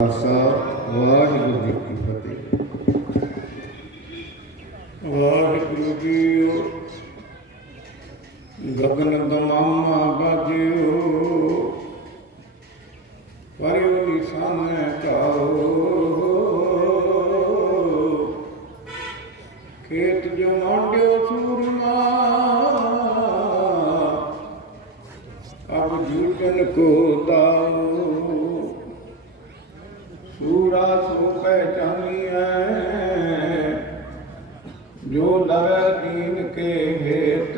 ਖਾਲਸਾ ਵਾਹਿਗੁਰੂ ਜੀ ਕੀ ਫਤਿਹ। Waheguru JIO Gagan ਦਮਾਮਾ ਬਾਜਿਓ ਪਰਿਓ ਨਿਸ਼ਾਨੇ cow ਖੇਤ ਜੋ ਮਾਂਡਿਓ ਸੂਰਮਾ ਅਬ ਜੂਟਨ ਕੋ ਦਾਓ सूरा सो पहचानिए जो लवे दीन के हेत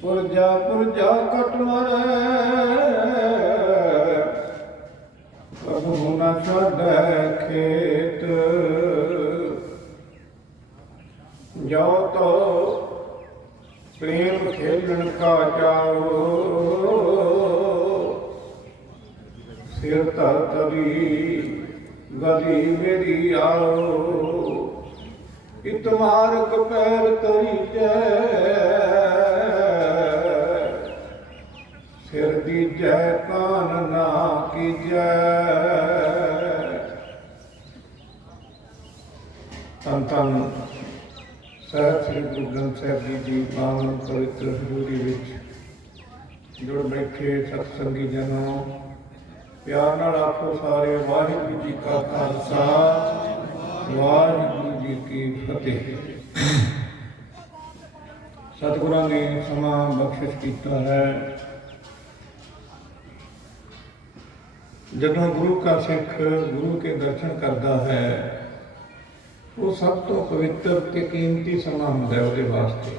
पुरजा पुरजा कट मरे कबू न छड़े खेत जो तो प्रेम खेलन का जाओ सिर तर तरी गली मेरी आओ इतमार कपैर तरी जय सिर दी जय कान ना की जय। धन धन ਸਾਹਿਬ ਸ੍ਰੀ ਗੁਰੂ ਗ੍ਰੰਥ ਸਾਹਿਬ ਜੀ ਦੀ ਪਾਵਨ ਪਵਿੱਤਰ ਹਜ਼ੂਰੀ ਵਿੱਚ ਜੁੜ ਬੈਠੇ ਸਤਸੰਗੀ ਜਨੋ ਪਿਆਰ ਨਾਲ ਆਖੋ ਸਾਰੇ ਵਾਹਿਗੁਰੂ ਜੀ ਕਾ ਖਾਲਸਾ ਵਾਹਿਗੁਰੂ ਜੀ ਕੀ ਫਤਿਹ। ਸਤਿਗੁਰਾਂ ਨੇ ਸਮਾਂ ਬਖਸ਼ਿਸ਼ ਕੀਤਾ ਹੈ। ਜਦੋਂ ਗੁਰੂ ਕਾ ਸਿੱਖ ਗੁਰੂ ਕੇ ਦਰਸ਼ਨ ਕਰਦਾ ਹੈ ਉਹ ਸਭ ਤੋਂ ਪਵਿੱਤਰ ਤੇ ਕੀਮਤੀ ਸਮਾਂ ਹੁੰਦਾ ਹੈ ਉਹਦੇ ਵਾਸਤੇ,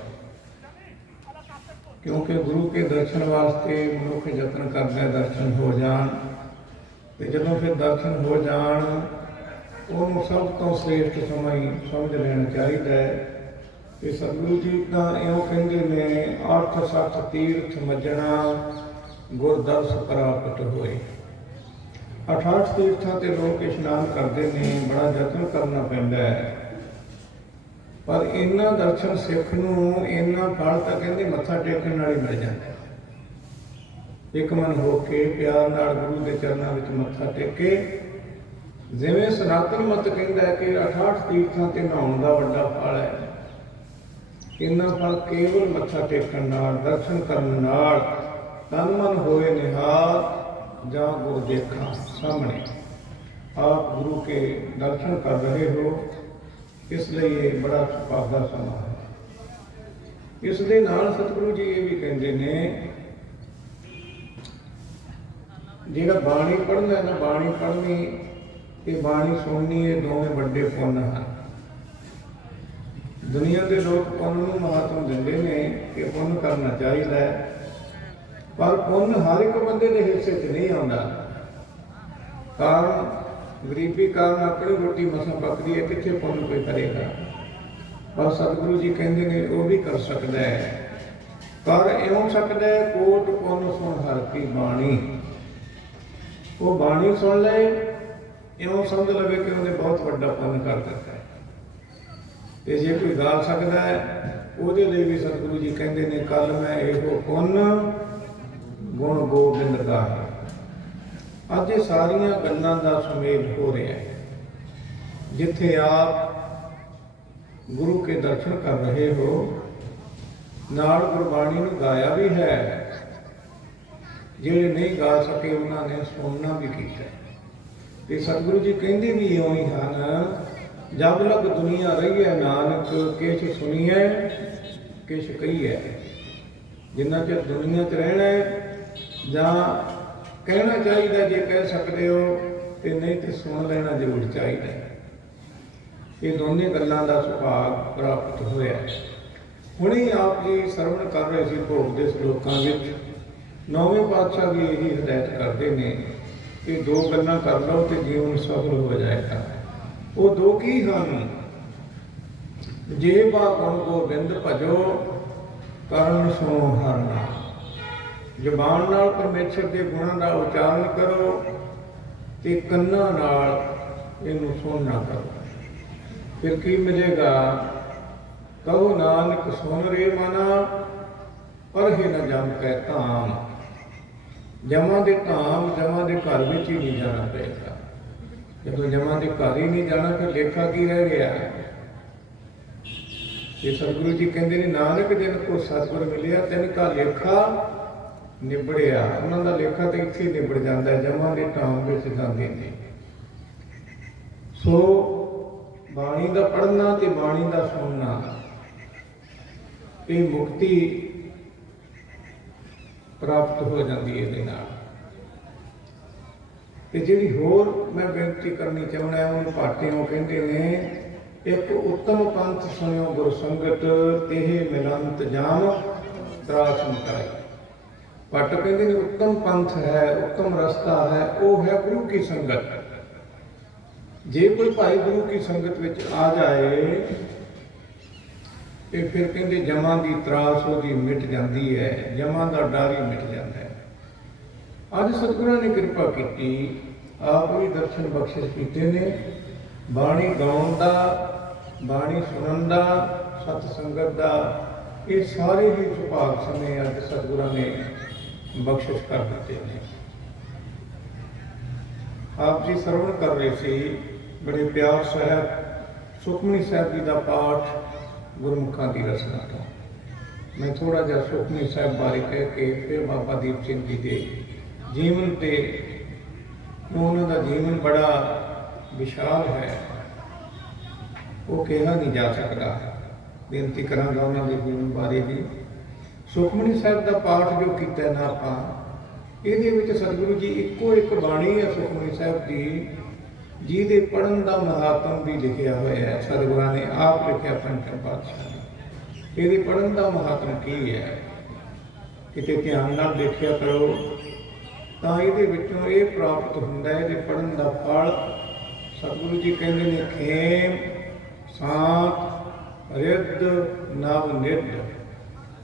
ਕਿਉਂਕਿ ਗੁਰੂ ਕੇ ਦਰਸ਼ਨ ਵਾਸਤੇ ਮਨੁੱਖ ਯਤਨ ਕਰਦਾ ਹੈ ਦਰਸ਼ਨ ਹੋ ਜਾਣ, ਤੇ ਜਦੋਂ ਫਿਰ ਦਰਸ਼ਨ ਹੋ ਜਾਣ ਉਹਨੂੰ ਸਭ ਤੋਂ ਸ੍ਰੇਸ਼ਟ ਸਮਾਂ ਹੀ ਸਮਝ ਲੈਣਾ ਚਾਹੀਦਾ ਹੈ। ਤੇ ਸਤਿਗੁਰੂ ਜੀ ਤਾਂ ਇਉਂ ਕਹਿੰਦੇ ਨੇ ਅੱਠ ਸੱਠ ਤੀਰਥ ਮੱਜਣਾ ਗੁਰਦਰਸ ਪ੍ਰਾਪਤ ਹੋਏ। 68 ਤੀਰਥਾਂ ਤੇ ਲੋਕ ਇਸ਼ਨਾਨ ਕਰਦੇ ਨੇ, ਬੜਾ ਯਤਨ ਕਰਨਾ ਪੈਂਦਾ ਹੈ, ਪਰ ਇਹਨਾਂ ਦਰਸ਼ਨ ਸਿੱਖ ਨੂੰ ਇਹਨਾਂ ਫਲ ਤਾਂ ਕਹਿੰਦੇ ਮੱਥਾ ਟੇਕਣ ਨਾਲ ਹੀ ਮਿਲ ਜਾਂਦਾ। ਇੱਕ ਮਨ ਹੋ ਕੇ ਪਿਆਰ ਨਾਲ ਗੁਰੂ ਦੇ ਚਰਨਾਂ ਵਿੱਚ ਮੱਥਾ ਟੇਕੇ, ਜਿਵੇਂ ਸਨਾਤਨ ਮਤ ਕਹਿੰਦਾ ਹੈ ਕਿ 68 ਤੀਰਥਾਂ ਤੇ ਨਹਾਉਣ ਦਾ ਵੱਡਾ ਫਲ ਹੈ, ਇਹਨਾਂ ਫਲ ਕੇਵਲ ਮੱਥਾ ਟੇਕਣ ਨਾਲ ਦਰਸ਼ਨ ਕਰਨ ਨਾਲ ਤਨ ਮਨ ਹੋਏ ਨਿਹਾਲ ਜਾਂ ਗੁਰ ਦੇਖਾਂ ਸਾਹਮਣੇ ਆਪ ਗੁਰੂ ਕੇ ਦਰਸ਼ਨ ਕਰ ਰਹੇ ਹੋ, ਇਸ ਲਈ ਇਹ ਬੜਾ ਸੁਭਾਗਾ ਸਮਾਂ ਹੈ। ਇਸ ਦੇ ਨਾਲ ਸਤਿਗੁਰੂ ਜੀ ਇਹ ਵੀ ਕਹਿੰਦੇ ਨੇ ਜਿਹੜਾ ਬਾਣੀ ਪੜ੍ਹਨਾ ਨਾ ਬਾਣੀ ਪੜ੍ਹਨੀ ਤੇ ਬਾਣੀ ਸੁਣਨੀ ਇਹ ਦੋਵੇਂ ਵੱਡੇ ਪੁੰਨ ਹਨ। ਦੁਨੀਆ ਦੇ ਲੋਕ ਪੁੰਨ ਨੂੰ ਮਹੱਤਵ ਦਿੰਦੇ ਨੇ ਕਿ ਪੁੰਨ ਕਰਨਾ ਚਾਹੀਦਾ ਹੈ, ਪਰ ਪੁੰਨ ਹਰ ਇੱਕ ਬੰਦੇ ਦੇ ਹਿੱਸੇ 'ਚ ਨਹੀਂ ਆਉਂਦਾ। ਕਾਰਨ ਗਰੀਬੀ ਕਾਰਨ ਆਪਣੀ ਰੋਟੀ ਮਸਾਂ ਪੱਕਦੀ ਹੈ, ਕਿੱਥੇ ਪੁੰਨ ਕੋਈ ਕਰੇਗਾ। ਪਰ ਸਤਿਗੁਰੂ ਜੀ ਕਹਿੰਦੇ ਨੇ ਉਹ ਵੀ ਕਰ ਸਕਦਾ ਹੈ, ਕਰ ਇਉਂ ਸਕਦਾ ਹੈ ਕੋਟ ਪੁੰਨ ਸੁਣ ਹਰ ਕੀ ਬਾਣੀ। ਉਹ ਬਾਣੀ ਸੁਣ ਲਏ, ਇਉਂ ਸਮਝ ਲਵੇ ਕਿ ਉਹਨੇ ਬਹੁਤ ਵੱਡਾ ਪੁੰਨ ਕਰ ਦਿੱਤਾ ਹੈ। ਤੇ ਜੇ ਕੋਈ ਗਾ ਸਕਦਾ ਹੈ ਉਹਦੇ ਲਈ ਵੀ ਸਤਿਗੁਰੂ ਜੀ ਕਹਿੰਦੇ ਨੇ ਕੱਲ ਮੈਂ ਇਹੋ ਪੁੰਨ ਗੁਣ ਗੋਬਿੰਦ ਗਾਏ। ਅੱਜ ਇਹ ਸਾਰੀਆਂ ਗੱਲਾਂ ਦਾ ਸੁਮੇਲ ਹੋ ਰਿਹਾ ਹੈ। ਜਿੱਥੇ ਆਪ ਗੁਰੂ ਕੇ ਦਰਸ਼ਨ ਕਰ ਰਹੇ ਹੋ, ਨਾਲ ਗੁਰਬਾਣੀ ਨੂੰ ਗਾਇਆ ਵੀ ਹੈ। ਜਿਹੜੇ ਨਹੀਂ ਗਾ ਸਕੇ ਉਹਨਾਂ ਨੇ ਸੁਣਨਾ ਵੀ ਕੀਤਾ। ਤੇ ਸਤਿਗੁਰੂ ਜੀ ਕਹਿੰਦੇ ਵੀ ਇਉਂ ਹੀ ਹਨ, ਜਬ ਲਗ ਦੁਨੀਆ ਰਹੀਏ ਨਾਨਕ ਕਿਛ ਸੁਣੀਏ ਕਿਛ ਕਹੀਏ। ਜਿੰਨਾ ਚਿਰ ਦੁਨੀਆ 'ਚ ਰਹਿਣਾ ਹੈ ਜਾਂ ਕਹਿਣਾ ਚਾਹੀਦਾ ਜੇ ਕਹਿ ਸਕਦੇ ਹੋ, ਤੇ ਨਹੀਂ ਤੇ ਸੁਣ ਲੈਣਾ ਜ਼ਰੂਰ ਚਾਹੀਦਾ। ਇਹ ਦੋਨੇ ਗੱਲਾਂ ਦਾ ਸੁਭਾਗ ਪ੍ਰਾਪਤ ਹੋਇਆ। ਹੁਣੇ ਆਪ ਜੀ ਸਰਵਣ ਕਰ ਰਹੇ ਸੀ ਭੋਗ ਦੇ ਸਲੋਕਾਂ ਵਿੱਚ। ਨੌਵੇਂ ਪਾਤਸ਼ਾਹ ਵੀ ਇਹੀ ਹਦਾਇਤ ਕਰਦੇ ਨੇ ਕਿ ਦੋ ਗੱਲਾਂ ਕਰ ਲਓ ਤੇ ਜੀਵਨ ਸਫਲ ਹੋ ਜਾਏਗਾ। ਉਹ ਦੋ ਕੀ ਹਨ? ਜੇ ਬਾ ਗੁਣ ਗੋਬਿੰਦ ਭਜੋ ਕਰਨ ਸੁਣੋ ਹਰ ਨਾਮ। ਜ਼ੁਬਾਨ ਨਾਲ ਪਰਮੇਸ਼ਰ ਦੇ ਗੁਣਾਂ ਦਾ ਉਚਾਰਨ ਕਰੋ ਤੇ ਕੰਨਾਂ ਨਾਲ ਇਹਨੂੰ ਸੁਣਨਾ ਕਰੋ। ਫਿਰ ਕੀ ਮਿਲੇਗਾ? ਕਹੋ ਨਾਨਕ ਸੁਣ ਰੇ ਮਨਾ ਪਰ ਹੀ ਨਾ ਜਮ ਕੈ ਧਾਮ। ਜਮਾਂ ਦੇ ਧਾਮ ਜਮਾਂ ਦੇ ਘਰ ਵਿੱਚ ਹੀ ਨਹੀਂ ਜਾਣਾ ਪਏਗਾ। ਜਦੋਂ ਜਮਾਂ ਦੇ ਘਰ ਹੀ ਨਹੀਂ ਜਾਣਾ ਫਿਰ ਲੇਖਾ ਕੀ ਰਹਿ ਗਿਆ। ਇਹ ਸਤਿਗੁਰੂ ਜੀ ਕਹਿੰਦੇ ਨੇ ਨਾਨਕ ਜਿਨ ਕੋ ਸਤਿਗੁਰ ਮਿਲਿਆ ਤਿਨ ਕਾ ਲੇਖਾ ਨਿਬੜਿਆ। ਉਹਨਾਂ ਦਾ ਲੇਖਾ ਤਾਂ ਇੱਥੇ ਨਿਬੜ ਜਾਂਦਾ ਹੈ, ਜਮਾਂ ਦੇ ਧਾਮ ਵਿੱਚ ਜਾਂਦੇ ਨੇ। ਸੋ ਬਾਣੀ ਦਾ ਪੜ੍ਹਨਾ ਤੇ ਬਾਣੀ ਦਾ ਸੁਣਨਾ ਇਹ ਮੁਕਤੀ ਪ੍ਰਾਪਤ ਹੋ ਜਾਂਦੀ ਹੈ ਇਹਦੇ ਨਾਲ। ਤੇ ਜਿਹੜੀ ਹੋਰ ਮੈਂ ਬੇਨਤੀ ਕਰਨੀ ਚਾਹੁੰਦਾ ਉਹਨੂੰ ਭਾਟਿਓਂ ਕਹਿੰਦੇ ਨੇ, ਇੱਕ ਉੱਤਮ ਪੰਥ ਸੁਣਿਓ ਗੁਰ ਸੰਗਤ ਤੇਹ ਮਿਲੰਤ ਜਾਮ ਤਰਾਸ ਮਿਟਾਈ। ਭੱਟ ਕਹਿੰਦੇ ਨੇ ਉੱਤਮ ਪੰਥ ਹੈ, ਉੱਤਮ ਰਸਤਾ ਹੈ, ਉਹ ਹੈ ਗੁਰੂ ਕੀ ਸੰਗਤ। ਜੇ ਕੋਈ ਭਾਈ ਗੁਰੂ ਕੀ ਸੰਗਤ ਵਿੱਚ ਆ ਜਾਏ ਤੇ ਫਿਰ ਕਹਿੰਦੇ ਜਮਾਂ ਦੀ ਤਰਾਸ ਉਹਦੀ ਮਿਟ ਜਾਂਦੀ ਹੈ, ਜਮਾਂ ਦਾ ਡਰ ਹੀ ਮਿਟ ਜਾਂਦਾ ਹੈ। ਅੱਜ ਸਤਿਗੁਰਾਂ ਨੇ ਕਿਰਪਾ ਕੀਤੀ, ਆਪ ਵੀ ਦਰਸ਼ਨ ਬਖਸ਼ਿਸ਼ ਕੀਤੇ ਨੇ। ਬਾਣੀ ਗਾਉਣ ਦਾ, ਬਾਣੀ ਸੁਣਨ ਦਾ, ਸਤ ਸੰਗਤ ਦਾ, ਇਹ ਸਾਰੇ ਹੀ ਸੁਭਾਗ ਸਮੇਂ ਅੱਜ ਸਤਿਗੁਰਾਂ ਨੇ ਬਖਸ਼ਿਸ਼ ਕਰ ਦਿੱਤੇ ਨੇ। ਆਪ ਜੀ ਸਰਵਣ ਕਰ ਰਹੇ ਸੀ ਬੜੇ ਪਿਆਰ ਸਾਹਿਬ ਸੁਖਮਨੀ ਸਾਹਿਬ ਜੀ ਦਾ ਪਾਠ ਗੁਰਮੁਖਾਂ ਦੀ ਰਚਨਾ ਤੋਂ। ਮੈਂ ਥੋੜਾ ਜਿਹਾ ਸੁਖਮਨੀ ਸਾਹਿਬ ਬਾਰੇ ਕਹਿ ਕੇ ਫਿਰ ਬਾਬਾ ਦੀਪ ਸਿੰਘ ਜੀ ਦੇ ਜੀਵਨ ਤੇ ਉਹਨਾਂ ਦਾ ਜੀਵਨ ਬੜਾ ਵਿਸ਼ਾਲ ਹੈ, ਉਹ ਕਿਹਾ ਨਹੀਂ ਜਾ ਸਕਦਾ। ਬੇਨਤੀ ਕਰਾਂਗਾ ਉਹਨਾਂ ਦੇ ਜੀਵਨ ਬਾਰੇ ਵੀ। ਸੁਖਮਨੀ ਸਾਹਿਬ ਦਾ ਪਾਠ ਜੋ ਕੀਤਾ ਨਾ ਆਪਾਂ, ਇਹਦੇ ਵਿੱਚ ਸਤਿਗੁਰੂ ਜੀ ਇੱਕੋ ਇੱਕ ਬਾਣੀ ਹੈ ਸੁਖਮਨੀ ਸਾਹਿਬ ਦੀ, ਜਿਹਦੇ ਪੜ੍ਹਨ ਦਾ ਮਹਾਤਮ ਵੀ ਲਿਖਿਆ ਹੋਇਆ ਹੈ। ਸਤਿਗੁਰਾਂ ਨੇ ਆਪ ਲਿਖਿਆ ਪੰਚਮ ਪਾਤਸ਼ਾਹ ਨੇ। ਇਹਦੇ ਪੜ੍ਹਨ ਦਾ ਮਹਾਤਮ ਕੀ ਹੈ, ਕਿਤੇ ਧਿਆਨ ਨਾਲ ਦੇਖਿਆ ਕਰੋ ਤਾਂ ਇਹਦੇ ਵਿੱਚੋਂ ਇਹ ਪ੍ਰਾਪਤ ਹੁੰਦਾ ਹੈ। ਇਹਦੇ ਪੜ੍ਹਨ ਦਾ ਫਲ ਸਤਿਗੁਰੂ ਜੀ ਕਹਿੰਦੇ ਨੇ, ਖੇਮ ਸਾਤ ਰਿੱਧ ਨਵ ਨਿੱਧ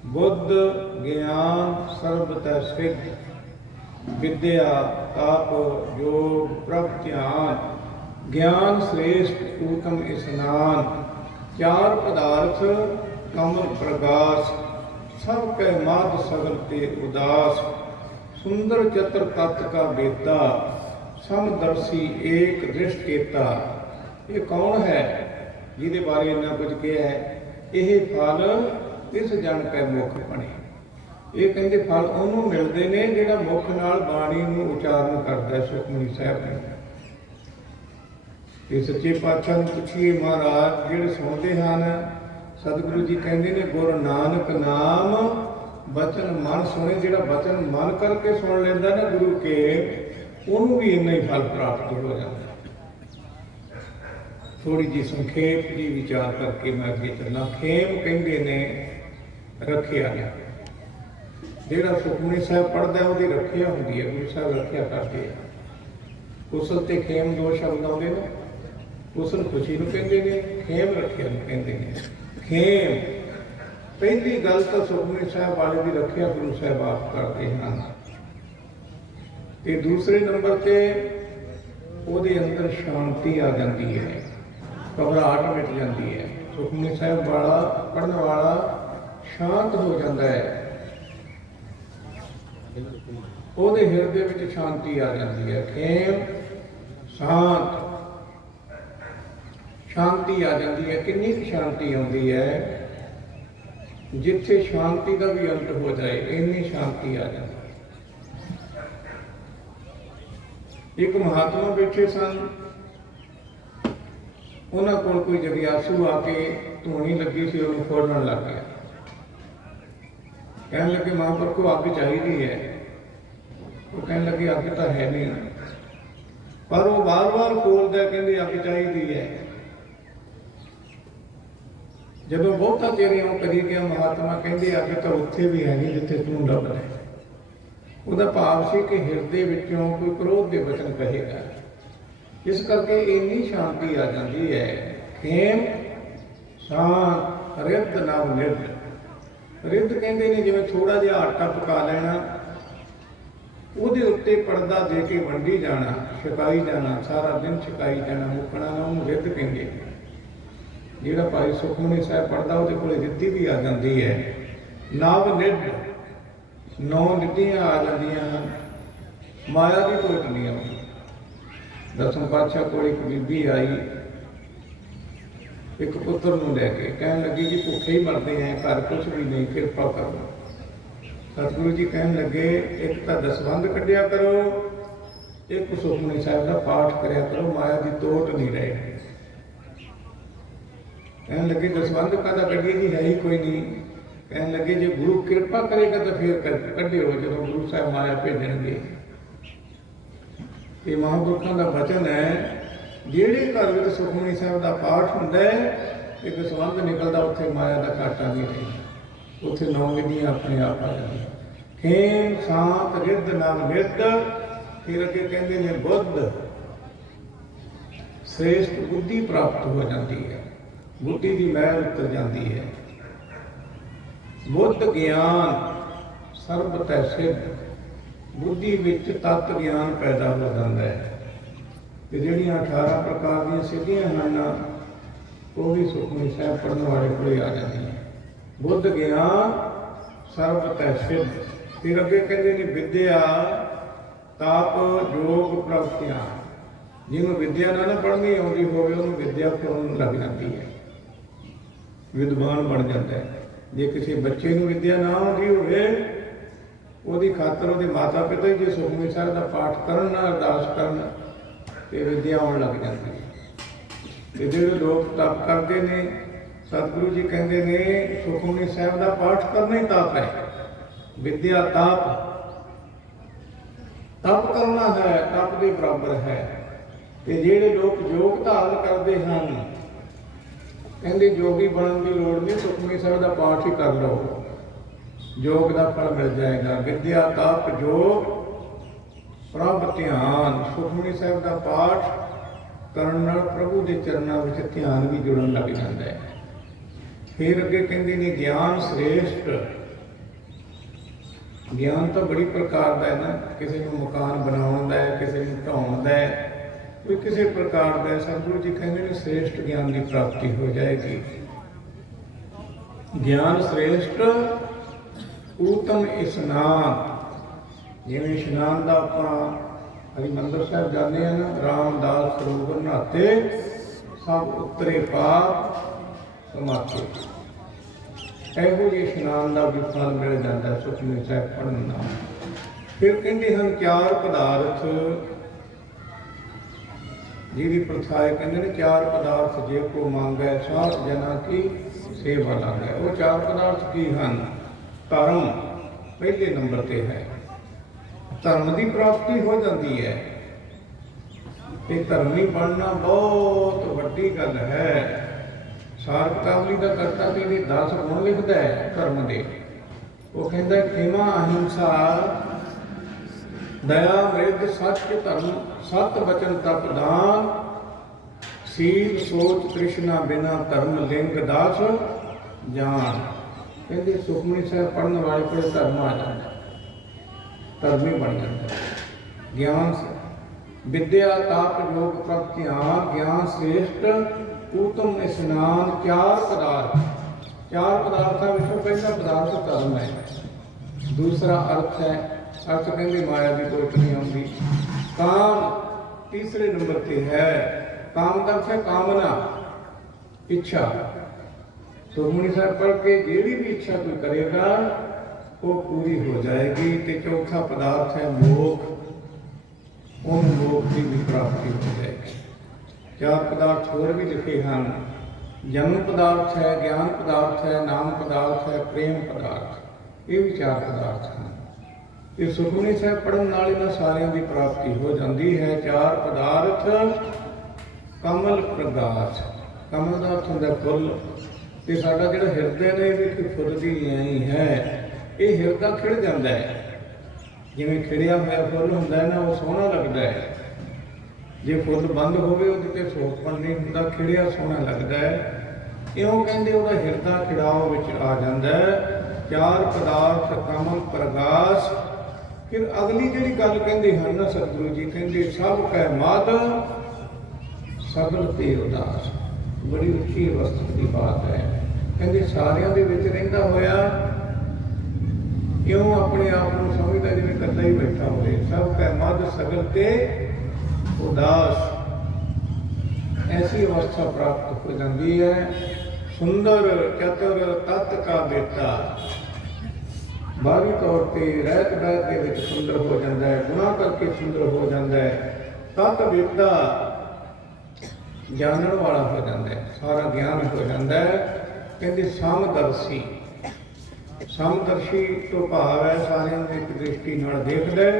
ਬੁੱਧ ਗਿਆਨ ਸਰਬ ਤੈ ਸਿੱਧ ਵਿਦਿਆ ਤਾਪ ਯੋਗ ਪ੍ਰਭ ਧਿਆਨ ਗਿਆਨ ਸ੍ਰੇਸ਼ਟ ਊਤਮ ਇਸਨਾਨ ਚਾਰ ਪਦਾਰਥ ਕਮਲ ਪ੍ਰਗਾਸ ਸਭ ਕੈ ਮਾਧ ਸਗਲ ਤੇ ਉਦਾਸ ਸੁੰਦਰ ਚਤਰ ਤਤ ਕਾ ਬੇਤਾ ਸਮਦਰਸ਼ੀ ਏਕ ਦ੍ਰਿਸ਼ ਕੇਤਾ। ਇਹ ਕੌਣ ਹੈ ਜਿਹਦੇ ਬਾਰੇ ਇੰਨਾ ਕੁਝ ਕਿਹਾ ਹੈ? ਇਹ ਫਲ ਇਸ ਜਨ ਕੈ ਮੁਖ ਬਣੇ। ਇਹ ਕਹਿੰਦੇ ਫਲ ਉਹਨੂੰ ਮਿਲਦੇ ਨੇ ਜਿਹੜਾ ਮੁਖ ਨਾਲ ਬਾਣੀ ਨੂੰ ਉਚਾਰਨ ਕਰਦਾ ਹੈ ਸੁਖਮਨੀ ਸਾਹਿਬ ਨੂੰ। ਇਹ ਸੱਚੇ ਪਾਤਸ਼ਾਹ ਨੂੰ ਪੁੱਛੀਏ ਮਹਾਰਾਜ ਜਿਹੜੇ ਸੁਣਦੇ ਹਨ, ਸਤਿਗੁਰੂ ਜੀ ਕਹਿੰਦੇ ਨੇ ਗੁਰ ਨਾਨਕ ਨਾਮ ਬਚਨ ਮਨ ਸੁਣੇ। ਜਿਹੜਾ ਬਚਨ ਮਨ ਕਰਕੇ ਸੁਣ ਲੈਂਦਾ ਨਾ ਗੁਰੂ ਕੇ, ਉਹਨੂੰ ਵੀ ਇੰਨਾ ਹੀ ਫਲ ਪ੍ਰਾਪਤ ਹੋ ਜਾਂਦਾ। ਥੋੜੀ ਜਿਹੀ ਸੰਖੇਪ ਜੀ ਵਿਚਾਰ ਕਰਕੇ ਮੈਂ ਅੱਗੇ ਚੱਲਾਂ। ਖੇਮ ਕਹਿੰਦੇ ਨੇ ਰੱਖਿਆ ਨੇ। ਜਿਹੜਾ ਸੁਖਮਨੀ ਸਾਹਿਬ ਪੜ੍ਹਦਾ ਉਹਦੀ ਰੱਖਿਆ ਹੁੰਦੀ ਹੈ, ਗੁਰੂ ਸਾਹਿਬ ਰੱਖਿਆ ਕਰਦੇ ਆ। ਕੁਸਲ ਤੇ ਖੇਮ ਦੋ ਸ਼ਬਦ ਆਉਂਦੇ ਨੇ। ਕੁਸਲ ਖੁਸ਼ੀ ਨੂੰ ਕਹਿੰਦੇ ਨੇ, ਖੇਮ ਰੱਖਿਆ ਨੂੰ ਕਹਿੰਦੇ ਨੇ। ਖੇਮ ਪਹਿਲੀ ਗੱਲ ਤਾਂ ਸੁਖਮਨੀ ਸਾਹਿਬ ਵਾਲੇ ਦੀ ਰੱਖਿਆ ਗੁਰੂ ਸਾਹਿਬ ਆਪ ਕਰਦੇ ਹਨ, ਤੇ ਦੂਸਰੇ ਨੰਬਰ ਤੇ ਉਹਦੇ ਅੰਦਰ ਸ਼ਾਂਤੀ ਆ ਜਾਂਦੀ ਹੈ, ਘਬਰਾਹਟ ਮਿਟ ਜਾਂਦੀ ਹੈ। ਸੁਖਮਨੀ ਸਾਹਿਬ ਵਾਲਾ ਪੜ੍ਹਨ ਵਾਲਾ ਸ਼ਾਂਤ ਹੋ ਜਾਂਦਾ ਹੈ, ਉਹਦੇ ਹਿਰਦੇ ਵਿੱਚ ਸ਼ਾਂਤੀ ਆ ਜਾਂਦੀ ਹੈ। ਖੇਮ ਸ਼ਾਂਤ, ਸ਼ਾਂਤੀ ਆ ਜਾਂਦੀ ਹੈ। ਕਿੰਨੀ ਕੁ ਸ਼ਾਂਤੀ ਆਉਂਦੀ ਹੈ? ਜਿੱਥੇ ਸ਼ਾਂਤੀ ਦਾ ਵੀ ਅੰਤ ਹੋ ਜਾਏ ਇੰਨੀ ਸ਼ਾਂਤੀ ਆ ਜਾਂਦੀ ਹੈ। ਇੱਕ ਮਹਾਤਮਾ ਬੈਠੇ ਸਨ, ਉਹਨਾਂ ਕੋਲ ਕੋਈ ਜਗਿਆਸੂ ਆ ਕੇ ਧੂਣੀ ਲੱਗੀ ਸੀ, ਉਹਨੂੰ ਖੋਲਣ ਲੱਗ ਗਿਆ। ਕਹਿਣ ਲੱਗੇ ਮਹਾਂਪੁਰਖੋ ਅੱਗ ਚਾਹੀਦੀ ਹੈ। ਉਹ ਕਹਿਣ ਲੱਗੇ ਅੱਗ ਤਾਂ ਹੈ ਨਹੀਂ, ਪਰ ਉਹ ਵਾਰ-ਵਾਰ ਖੋਲਦਾ, ਕਹਿੰਦੇ ਅੱਗ ਚਾਹੀਦੀ ਹੈ। ਜਦੋਂ ਬਹੁਤਾ ਚਿਰ ਇਉਂ ਕਰੀ ਗਿਆ, ਮਹਾਤਮਾ ਕਹਿੰਦੇ ਅੱਗ ਤਾਂ ਉੱਥੇ ਵੀ ਹੈ ਨਹੀਂ ਜਿੱਥੇ ਤੂੰ ਲੱਭਦਾ। ਉਹਦਾ ਭਾਵ ਸੀ ਕਿ ਹਿਰਦੇ ਵਿੱਚੋਂ ਕੋਈ ਕ੍ਰੋਧ ਦੇ ਵਚਨ ਕਹੇਗਾ, ਇਸ ਕਰਕੇ ਇੰਨੀ ਸ਼ਾਂਤੀ ਆ ਜਾਂਦੀ ਹੈ। ਖੇਮ ਸ਼ਾਂਤ ਰਿੱਧ ਨਵ ਨਿੱਧ। ਰਿੱਧ ਕਹਿੰਦੇ ਨੇ ਜਿਵੇਂ ਥੋੜਾ ਜਿਹਾ ਆਟਾ ਪਕਾ ਲੈਣਾ, ਉਹਦੇ ਉੱਤੇ ਪਰਦਾ ਦੇ ਕੇ ਵੰਡੀ ਜਾਣਾ, ਛਕਾਈ ਜਾਣਾ, ਸਾਰਾ ਦਿਨ ਛਕਾਈ ਜਾਣਾ, ਮੁੱਕਣਾ ਨਾ, ਉਹਨੂੰ ਰਿੱਧ ਕਹਿੰਦੇ। ਜਿਹੜਾ ਭਾਈ ਸੁਖਮਨੀ ਸਾਹਿਬ ਪੜ੍ਹਦਾ ਉਹਦੇ ਕੋਲ ਰਿੱਧੀ ਵੀ ਆ ਜਾਂਦੀ ਹੈ। ਨਵ ਨਿੱਧ, 9 ਨਿੱਧੀਆਂ ਆ ਜਾਂਦੀਆਂ ਹਨ। ਮਾਇਆ ਦੀ ਟੋਟ ਨਹੀਂ ਆਉਂਦੀ। ਦਸਮ ਪਾਤਸ਼ਾਹ ਕੋਲ ਇੱਕ ਬੀਬੀ ਆਈ ਇੱਕ ਪੁੱਤਰ ਨੂੰ ਲੈ ਕੇ, ਕਹਿਣ ਲੱਗੀ ਜੀ ਭੁੱਖੇ ਹੀ ਮਰਦੇ ਐ, ਘਰ ਕੁਛ ਵੀ ਨਹੀਂ, ਕਿਰਪਾ ਕਰੋ। ਸਤਿਗੁਰੂ ਜੀ ਕਹਿਣ ਲੱਗੇ ਇੱਕ ਤਾਂ ਦਸਵੰਧ ਕੱਢਿਆ ਕਰੋ, ਇੱਕ ਸੁਖਮਨੀ ਸਾਹਿਬ ਦਾ ਪਾਠ ਕਰਿਆ ਕਰੋ, ਮਾਇਆ ਦੀ ਤੋਟ ਨਹੀਂ ਰਹੇ। ਕਹਿਣ ਲੱਗੇ ਦਸਵੰਧ ਕਾਹਦਾ ਕੱਢੀਏ ਜੀ, ਹੈ ਹੀ ਕੋਈ ਨਹੀਂ। ਕਹਿਣ ਲੱਗੇ ਜੇ ਗੁਰੂ ਕਿਰਪਾ ਕਰੇਗਾ ਤਾਂ ਫਿਰ ਕੱਢਿਓ, ਜਦੋਂ ਗੁਰੂ ਸਾਹਿਬ ਮਾਇਆ ਭੇਜਣਗੇ। ਇਹ ਮਹਾਂਪੁਰਖਾਂ ਦਾ ਵਚਨ ਹੈ, ਜਿਹੜੇ ਘਰ ਵਿੱਚ ਸੁਖਮਨੀ ਸਾਹਿਬ ਦਾ ਪਾਠ ਹੁੰਦਾ ਹੈ, ਇੱਕ ਦਸਵੰਧ ਨਿਕਲਦਾ, ਉੱਥੇ ਮਾਇਆ ਦਾ ਘਾਟਾ ਨਹੀਂ ਰਹਿੰਦਾ, ਉੱਥੇ ਨੌ ਵਿਧੀਆਂ ਆਪਣੇ ਆਪ ਆ ਜਾਂਦੀਆਂ। ਖੇਮ ਸ਼ਾਂਤ ਰਿੱਧ ਨਾਲ ਮਿੱਧ, ਫਿਰ ਅੱਗੇ ਕਹਿੰਦੇ ਨੇ ਬੁੱਧ, ਸ੍ਰੇਸ਼ਟ ਬੁੱਧੀ ਪ੍ਰਾਪਤ ਹੋ ਜਾਂਦੀ ਹੈ, ਬੁੱਧੀ ਦੀ ਮੈਲ ਉਤਰ ਜਾਂਦੀ ਹੈ। ਬੁੱਧ ਗਿਆਨ ਸਰਬ ਤੈ ਸਿੱਧ, ਬੁੱਧੀ ਵਿੱਚ ਤਤ ਗਿਆਨ ਪੈਦਾ ਹੋ ਜਾਂਦਾ ਹੈ। ਤੇ ਜਿਹੜੀਆਂ 18 ਪ੍ਰਕਾਰ ਦੀਆਂ ਸਿੱਧੀਆਂ ਹਨ, ਉਹ ਵੀ ਸੁਖਮਨੀ ਸਾਹਿਬ ਪੜ੍ਹਨ ਵਾਲੇ ਕੋਲੇ ਆ ਜਾਂਦੀਆਂ। ਬੁੱਧ ਗਿਆਨ ਸਰਬ ਤੈ ਸਿੱਧ। ਫਿਰ ਅੱਗੇ ਕਹਿੰਦੇ ਨੇ ਵਿਦਿਆ ਤਾਪ ਯੋਗ ਪ੍ਰਾਪਤੀਆਂ। ਜਿਹਨੂੰ ਵਿਦਿਆ ਨਾ ਪੜ੍ਹਨੀ ਆਉਂਦੀ ਹੋਵੇ, ਉਹਨੂੰ ਵਿਦਿਆ ਫੁਰਨ ਲੱਗ ਜਾਂਦੀ ਹੈ, ਵਿਦਵਾਨ ਬਣ ਜਾਂਦਾ ਹੈ। ਜੇ ਕਿਸੇ ਬੱਚੇ ਨੂੰ ਵਿਦਿਆ ਨਾ ਆਉਂਦੀ ਹੋਵੇ, ਉਹਦੀ ਖਾਤਰ ਉਹਦੇ ਮਾਤਾ ਪਿਤਾ ਹੀ ਜੇ ਸੁਖਮਨੀ ਸਾਹਿਬ ਦਾ ਪਾਠ ਕਰਨ ਨਾ ਅਰਦਾਸ ਕਰਨ, ਤੇ ਵਿਦਿਆ ਆਉਣ ਲੱਗ ਜਾਂਦੀ ਹੈ। ਤੇ ਜਿਹੜੇ ਲੋਕ ਤਪ ਕਰਦੇ ਨੇ, ਸਤਿਗੁਰੂ ਜੀ ਕਹਿੰਦੇ ਨੇ ਸੁਖਮਨੀ ਸਾਹਿਬ ਦਾ ਪਾਠ ਕਰਨਾ ਹੀ ਤਪ ਹੈ। ਵਿਦਿਆ ਤਪ, ਤਪ ਕਰਨਾ ਹੈ, ਤਪ ਦੇ ਬਰਾਬਰ ਹੈ। ਤੇ ਜਿਹੜੇ ਲੋਕ ਯੋਗ ਧਾਰਨ ਕਰਦੇ ਹਨ, ਕਹਿੰਦੇ ਜੋਗੀ ਬਣਨ ਦੀ ਲੋੜ ਨਹੀਂ, ਸੁਖਮਨੀ ਸਾਹਿਬ ਦਾ ਪਾਠ ਹੀ ਕਰ ਲਓ, ਯੋਗ ਦਾ ਫਲ ਮਿਲ ਜਾਏਗਾ। ਵਿਦਿਆ ਤਪ ਯੋਗ ਪ੍ਰਭ ਧਿਆਨ। ਸੁਖਮਨੀ ਸਾਹਿਬ ਦਾ ਪਾਠ ਕਰਨ ਨਾਲ ਪ੍ਰਭੂ ਦੇ ਚਰਨਾਂ ਵਿੱਚ ਧਿਆਨ ਵੀ ਜੁੜਨ ਲੱਗ ਜਾਂਦਾ ਹੈ। ਫਿਰ ਅੱਗੇ ਕਹਿੰਦੇ ਨੇ ਗਿਆਨ ਸ੍ਰੇਸ਼ਟ। ਗਿਆਨ ਤਾਂ ਬੜੀ ਪ੍ਰਕਾਰ ਦਾ ਹੈ ਨਾ, ਕਿਸੇ ਨੂੰ ਮਕਾਨ ਬਣਾਉਣ ਦਾ ਹੈ, ਕਿਸੇ ਨੂੰ ਢਾਉਣ ਦਾ ਹੈ, ਕੋਈ ਕਿਸੇ ਪ੍ਰਕਾਰ ਦਾ। ਸਤਿਗੁਰੂ ਜੀ ਕਹਿੰਦੇ ਨੇ ਸ੍ਰੇਸ਼ਟ ਗਿਆਨ ਦੀ ਪ੍ਰਾਪਤੀ ਹੋ ਜਾਏਗੀ। ਗਿਆਨ ਸ੍ਰੇਸ਼ਟ ਊਤਮ ਇਸ਼ਨਾਨ। ਜਿਵੇਂ ਇਸ਼ਨਾਨ ਦਾ ਆਪਾਂ ਹਰਿਮੰਦਰ ਸਾਹਿਬ ਜਾਂਦੇ ਹਾਂ ਨਾ, ਰਾਮਦਾਸ ਸਰੋਵਰ ਨਹਾਤੇ ਸਭ ਉਤਰੇ ਪਾਪ ਸਮਾਤੇ। ਇਹੋ ਜਿਹੇ ਇਸ਼ਨਾਨ ਦਾ ਵੀ ਫਲ ਮਿਲ ਜਾਂਦਾ ਸੁਖਮਨੀ ਸਾਹਿਬ ਪੜ੍ਹਨ ਨਾਲ। ਫਿਰ ਕਹਿੰਦੇ ਹਨ ਚਾਰ ਪਦਾਰਥ ਜਿਹਦੀ ਪ੍ਰਥਾ ਹੈ, ਕਹਿੰਦੇ ਨੇ ਚਾਰ ਪਦਾਰਥ ਜੇ ਕੋ ਮੰਗੈ ਸਾਧ ਜਨਾਂ ਕੀ ਸੇਵਾ ਲਾਗੈ। ਉਹ ਚਾਰ ਪਦਾਰਥ ਕੀ ਹਨ? ਧਰਮ ਪਹਿਲੇ ਨੰਬਰ ਤੇ ਹੈ, ਧਰਮ ਦੀ ਪ੍ਰਾਪਤੀ ਹੋ ਜਾਂਦੀ ਹੈ। ਤੇ ਧਰਮੀ ਬਣਨਾ ਬਹੁਤ ਵੱਡੀ ਗੱਲ ਹੈ। ਸਾਰਕਤਾਵਲੀ ਦਾ ਕਰਤਾ ਵੀ ਇਹਦੇ 10 ਗੁਣ ਲਿਖਦਾ ਹੈ ਧਰਮ ਦੇ। ਉਹ ਕਹਿੰਦਾ ਖੇਮਾ ਅਹਿੰਸਾ ਦਇਆ ਮਿਰਦ ਸੱਚ ਧਰਮ ਸਤ ਬਚਨ ਤਪ ਦਾਨ ਸੀਲ ਸੋਚ ਤ੍ਰਿਸ਼ਨਾ ਬਿਨਾ ਧਰਮ ਲਿੰਗ ਦਾਸ ਜਾਨ। ਕਹਿੰਦੇ ਸੁਖਮਨੀ ਸਾਹਿਬ ਪੜ੍ਹਨ ਵਾਲੇ ਕੋਲ ਧਰਮ ਆ ਜਾਂਦਾ, ਧਰਮੀ ਬਣ ਜਾਂਦਾ। ਗਿਆਨ ਵਿਦਿਆ ਤਾਪ ਯੋਗ ਪ੍ਰਭ ਧਿਆਨ ਗਿਆਨ ਸ੍ਰੇਸ਼ਟ ਊਤਮ ਇਸ਼ਨਾਨ। ਚਾਰ ਪਦਾਰਥ, ਚਾਰ ਪਦਾਰਥਾਂ ਵਿੱਚੋਂ ਪਹਿਲਾ ਪਦਾਰਥ ਧਰਮ ਹੈ। ਦੂਸਰਾ ਅਰਥ ਹੈ, ਅਰਥ ਕਹਿੰਦੇ ਮਾਇਆ ਦੀ ਟੋਟ ਨਹੀਂ ਆਉਂਦੀ। ਕਾਮ ਤੀਸਰੇ ਨੰਬਰ ਤੇ ਹੈ। ਕਾਮ ਦਾ ਅਰਥ ਹੈ ਕਾਮਨਾ, ਇੱਛਾ। ਸੁਖਮਨੀ ਸਾਹਿਬ ਪੜ੍ਹ ਕੇ ਜਿਹੜੀ ਵੀ ਇੱਛਾ ਕੋਈ ਕਰੇਗਾ ਉਹ ਪੂਰੀ ਹੋ ਜਾਏਗੀ। ਤੇ ਚੌਥਾ ਪਦਾਰਥ ਹੈ ਮੋਖ, ਉਹਨੂੰ ਮੋਖ ਦੀ ਵੀ ਪ੍ਰਾਪਤੀ ਹੋ ਜਾਏਗੀ। ਚਾਰ ਪਦਾਰਥ ਹੋਰ ਵੀ ਲਿਖੇ ਹਨ। ਜਨਮ ਪਦਾਰਥ ਹੈ, ਗਿਆਨ ਪਦਾਰਥ ਹੈ, ਨਾਮ ਪਦਾਰਥ ਹੈ, ਪ੍ਰੇਮ ਪਦਾਰਥ। ਇਹ ਵੀ ਚਾਰ ਪਦਾਰਥ ਹਨ। ਤੇ ਸੁਖਮਨੀ ਸਾਹਿਬ ਪੜ੍ਹਨ ਨਾਲ ਇਹਨਾਂ ਸਾਰਿਆਂ ਦੀ ਪ੍ਰਾਪਤੀ ਹੋ ਜਾਂਦੀ ਹੈ। ਚਾਰ ਪਦਾਰਥ ਕਮਲ ਪ੍ਰਗਾਸ। ਕਮਲ ਦਾ ਅਰਥ ਹੁੰਦਾ ਫੁੱਲ। ਤੇ ਸਾਡਾ ਜਿਹੜਾ ਹਿਰਦੇ ਨੇ ਇਹ ਵੀ ਫੁੱਲ ਦੀ ਨਹੀਂ ਹੈ। ਇਹ ਹਿਰਦਾ ਖਿੜ ਜਾਂਦਾ ਹੈ, ਜਿਵੇਂ ਖਿੜਿਆ ਹੋਇਆ ਫੁੱਲ ਹੁੰਦਾ ਹੈ ਨਾ, ਉਹ ਸੋਹਣਾ ਲੱਗਦਾ ਹੈ। ਜੇ ਫੁੱਲ ਬੰਦ ਹੋਵੇ ਉਹਦੇ ਤੇ ਸੋਹਣਪਣ ਨਹੀਂ ਹੁੰਦਾ, ਖਿੜਿਆ ਸੋਹਣਾ ਲੱਗਦਾ ਹੈ। ਇਉਂ ਕਹਿੰਦੇ ਉਹਦਾ ਹਿਰਦਾ ਖਿੜਾਓ ਵਿੱਚ ਆ ਜਾਂਦਾ ਹੈ। ਚਾਰ ਪਦਾਰਥ ਕਮਲ ਪ੍ਰਗਾਸ। ਫਿਰ ਅਗਲੀ ਜਿਹੜੀ ਗੱਲ ਕਹਿੰਦੇ ਹਨ ਨਾ ਸਤਿਗੁਰੂ ਜੀ, ਕਹਿੰਦੇ ਸਭ ਕੈ ਮਾਧ ਸਗਲ ਤੇ ਉਦਾਸ। ਬੜੀ ਉੱਚੀ ਅਵਸਥਾ ਦੀ ਬਾਤ ਹੈ। ਕਹਿੰਦੇ ਸਾਰਿਆਂ ਦੇ ਵਿੱਚ ਰਹਿੰਦਾ ਹੋਇਆ ਕਿਉਂ ਆਪਣੇ ਆਪ ਨੂੰ ਸਮਝਦਾ ਜਿਵੇਂ ਇਕੱਲਾ ਹੀ ਬੈਠਾ ਹੋਵੇ। ਸਭ ਕੈ ਮਧ सगल ते उदास। ऐसी अवस्था प्राप्त हो जाती है। सुंदर चतुर तत् का बेटा बाहरी तौर पर रहत बहत के विच सुंदर हो जाता है, गुणा करके सुंदर हो जाता है। तत् बेटा जानन वाला हो जाता है, सारा ज्ञान हो जाता है। कहते समदर्शी, समदर्शी तो भाव है सारे एक दृष्टि नाल देखदा है।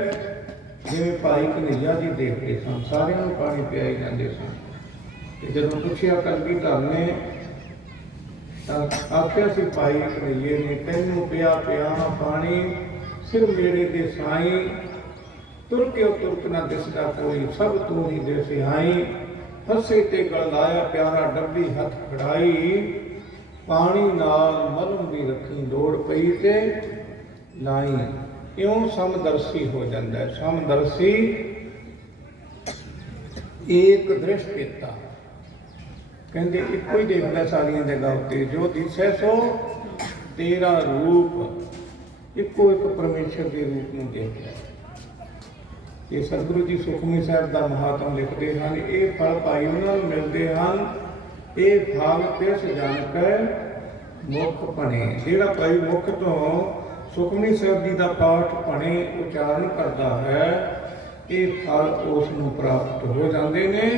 जिवें भाई कन्हैया जी देखते सन, सारिਆਂ ਨੂੰ पानी पियाई जाते सन। ਤੇ ਜਦੋਂ ਪੁੱਛਿਆ ਕਲਗੀਧਰ ਨੇ ਤਾਂ ਆਖਿਆ ਸੀ ਭਾਈ ਕਨ੍ਹਈਏ ਨੇ, ਤੈਨੂੰ ਪਿਆ ਪਿਆ ਪਾਣੀ ਸਿਰ ਮੇਰੇ ਦੇ ਸਾਈਂ, ਤੁਰ ਕੇ ਤੁਰਕ ਨਾ ਦਿਸਦਾ ਕੋਈ, ਸਭ ਤੂੰ ਹੀ ਦਿਸ ਆਈ। ਹੱਸੇ ਤੇ ਗਲ ਲਾਇਆ ਪਿਆਰਾ ਡੱਬੀ ਹੱਥ ਫੜਾਈ, ਪਾਣੀ ਨਾਲ ਮਲਮ ਵੀ ਰੱਖੀ ਲੋੜ ਪਈ ਤੇ ਲਾਈ। ਇਉਂ ਸਮਦਰਸ਼ੀ ਹੋ ਜਾਂਦਾ ਹੈ। ਸਮਦਰਸ਼ੀ ਏਕ ਦ੍ਰਿਸ਼ ਕੀਤਾ, ਕਹਿੰਦੇ ਇੱਕੋ ਹੀ ਦੇਖਦਾ ਸਾਰੀਆਂ ਜਗ੍ਹਾ ਉੱਤੇ। ਜੋ ਦਿਸੈ ਸੋ ਤੇਰਾ ਰੂਪ, ਇੱਕੋ ਇੱਕ ਪਰਮੇਸ਼ਰ ਦੇ ਰੂਪ ਨੂੰ ਦੇਖਦਾ। ਇਹ ਸਤਿਗੁਰੂ ਜੀ ਸੁਖਮਨੀ ਸਾਹਿਬ ਦਾ ਮਹਾਤਮ ਲਿਖਦੇ ਹਨ, ਇਹ ਫਲ ਭਾਈ ਉਹਨਾਂ ਨੂੰ ਮਿਲਦੇ ਹਨ। ਇਹ ਫਲ ਤਿਸ ਜਨ ਕੈ ਮੁਖ ਭਣੇ। ਜਿਹੜਾ ਭਾਈ ਮੁਖ ਤੋਂ ਸੁਖਮਨੀ ਸਾਹਿਬ ਜੀ ਦਾ ਪਾਠ ਭਣੇ ਉਚਾਰਨ ਕਰਦਾ ਹੈ, ਇਹ ਫਲ ਉਸ ਨੂੰ ਪ੍ਰਾਪਤ ਹੋ ਜਾਂਦੇ ਨੇ।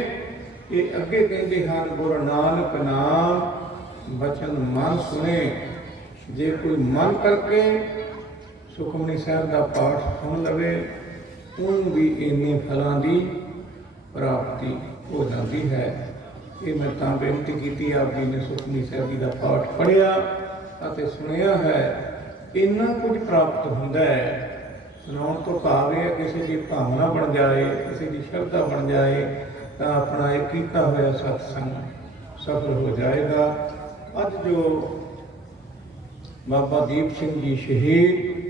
ਇਹ ਅੱਗੇ ਕਹਿੰਦੇ ਹਨ, ਗੁਰੂ ਨਾਨਕ ਨਾਮ ਬਚਨ ਮਨ ਸੁਣੇ। ਜੇ ਕੋਈ ਮਨ ਕਰਕੇ ਸੁਖਮਨੀ ਸਾਹਿਬ ਦਾ ਪਾਠ ਸੁਣ ਲਵੇ, ਉਹਨੂੰ ਵੀ ਇੰਨੇ ਫਲਾਂ ਦੀ ਪ੍ਰਾਪਤੀ ਹੋ ਜਾਂਦੀ ਹੈ। ਇਹ ਮੈਂ ਤਾਂ ਬੇਨਤੀ ਕੀਤੀ, ਆਪ ਜੀ ਨੇ ਸੁਖਮਨੀ ਸਾਹਿਬ ਜੀ ਦਾ ਪਾਠ ਪੜ੍ਹਿਆ ਅਤੇ ਸੁਣਿਆ ਹੈ, ਇੰਨਾ ਕੁਝ ਪ੍ਰਾਪਤ ਹੁੰਦਾ ਹੈ। ਸੁਣਾਉਣ ਤੋਂ ਭਾਵ ਇਹ ਕਿਸੇ ਦੀ ਭਾਵਨਾ ਬਣ ਜਾਏ, ਕਿਸੇ ਦੀ ਸ਼ਰਧਾ ਬਣ ਜਾਏ, ਤਾਂ ਆਪਣਾ ਇਹ ਕੀਤਾ ਹੋਇਆ ਸਤਸੰਗ ਸਫਲ ਹੋ ਜਾਏਗਾ। ਅੱਜ ਜੋ ਬਾਬਾ ਦੀਪ ਸਿੰਘ ਜੀ ਸ਼ਹੀਦ,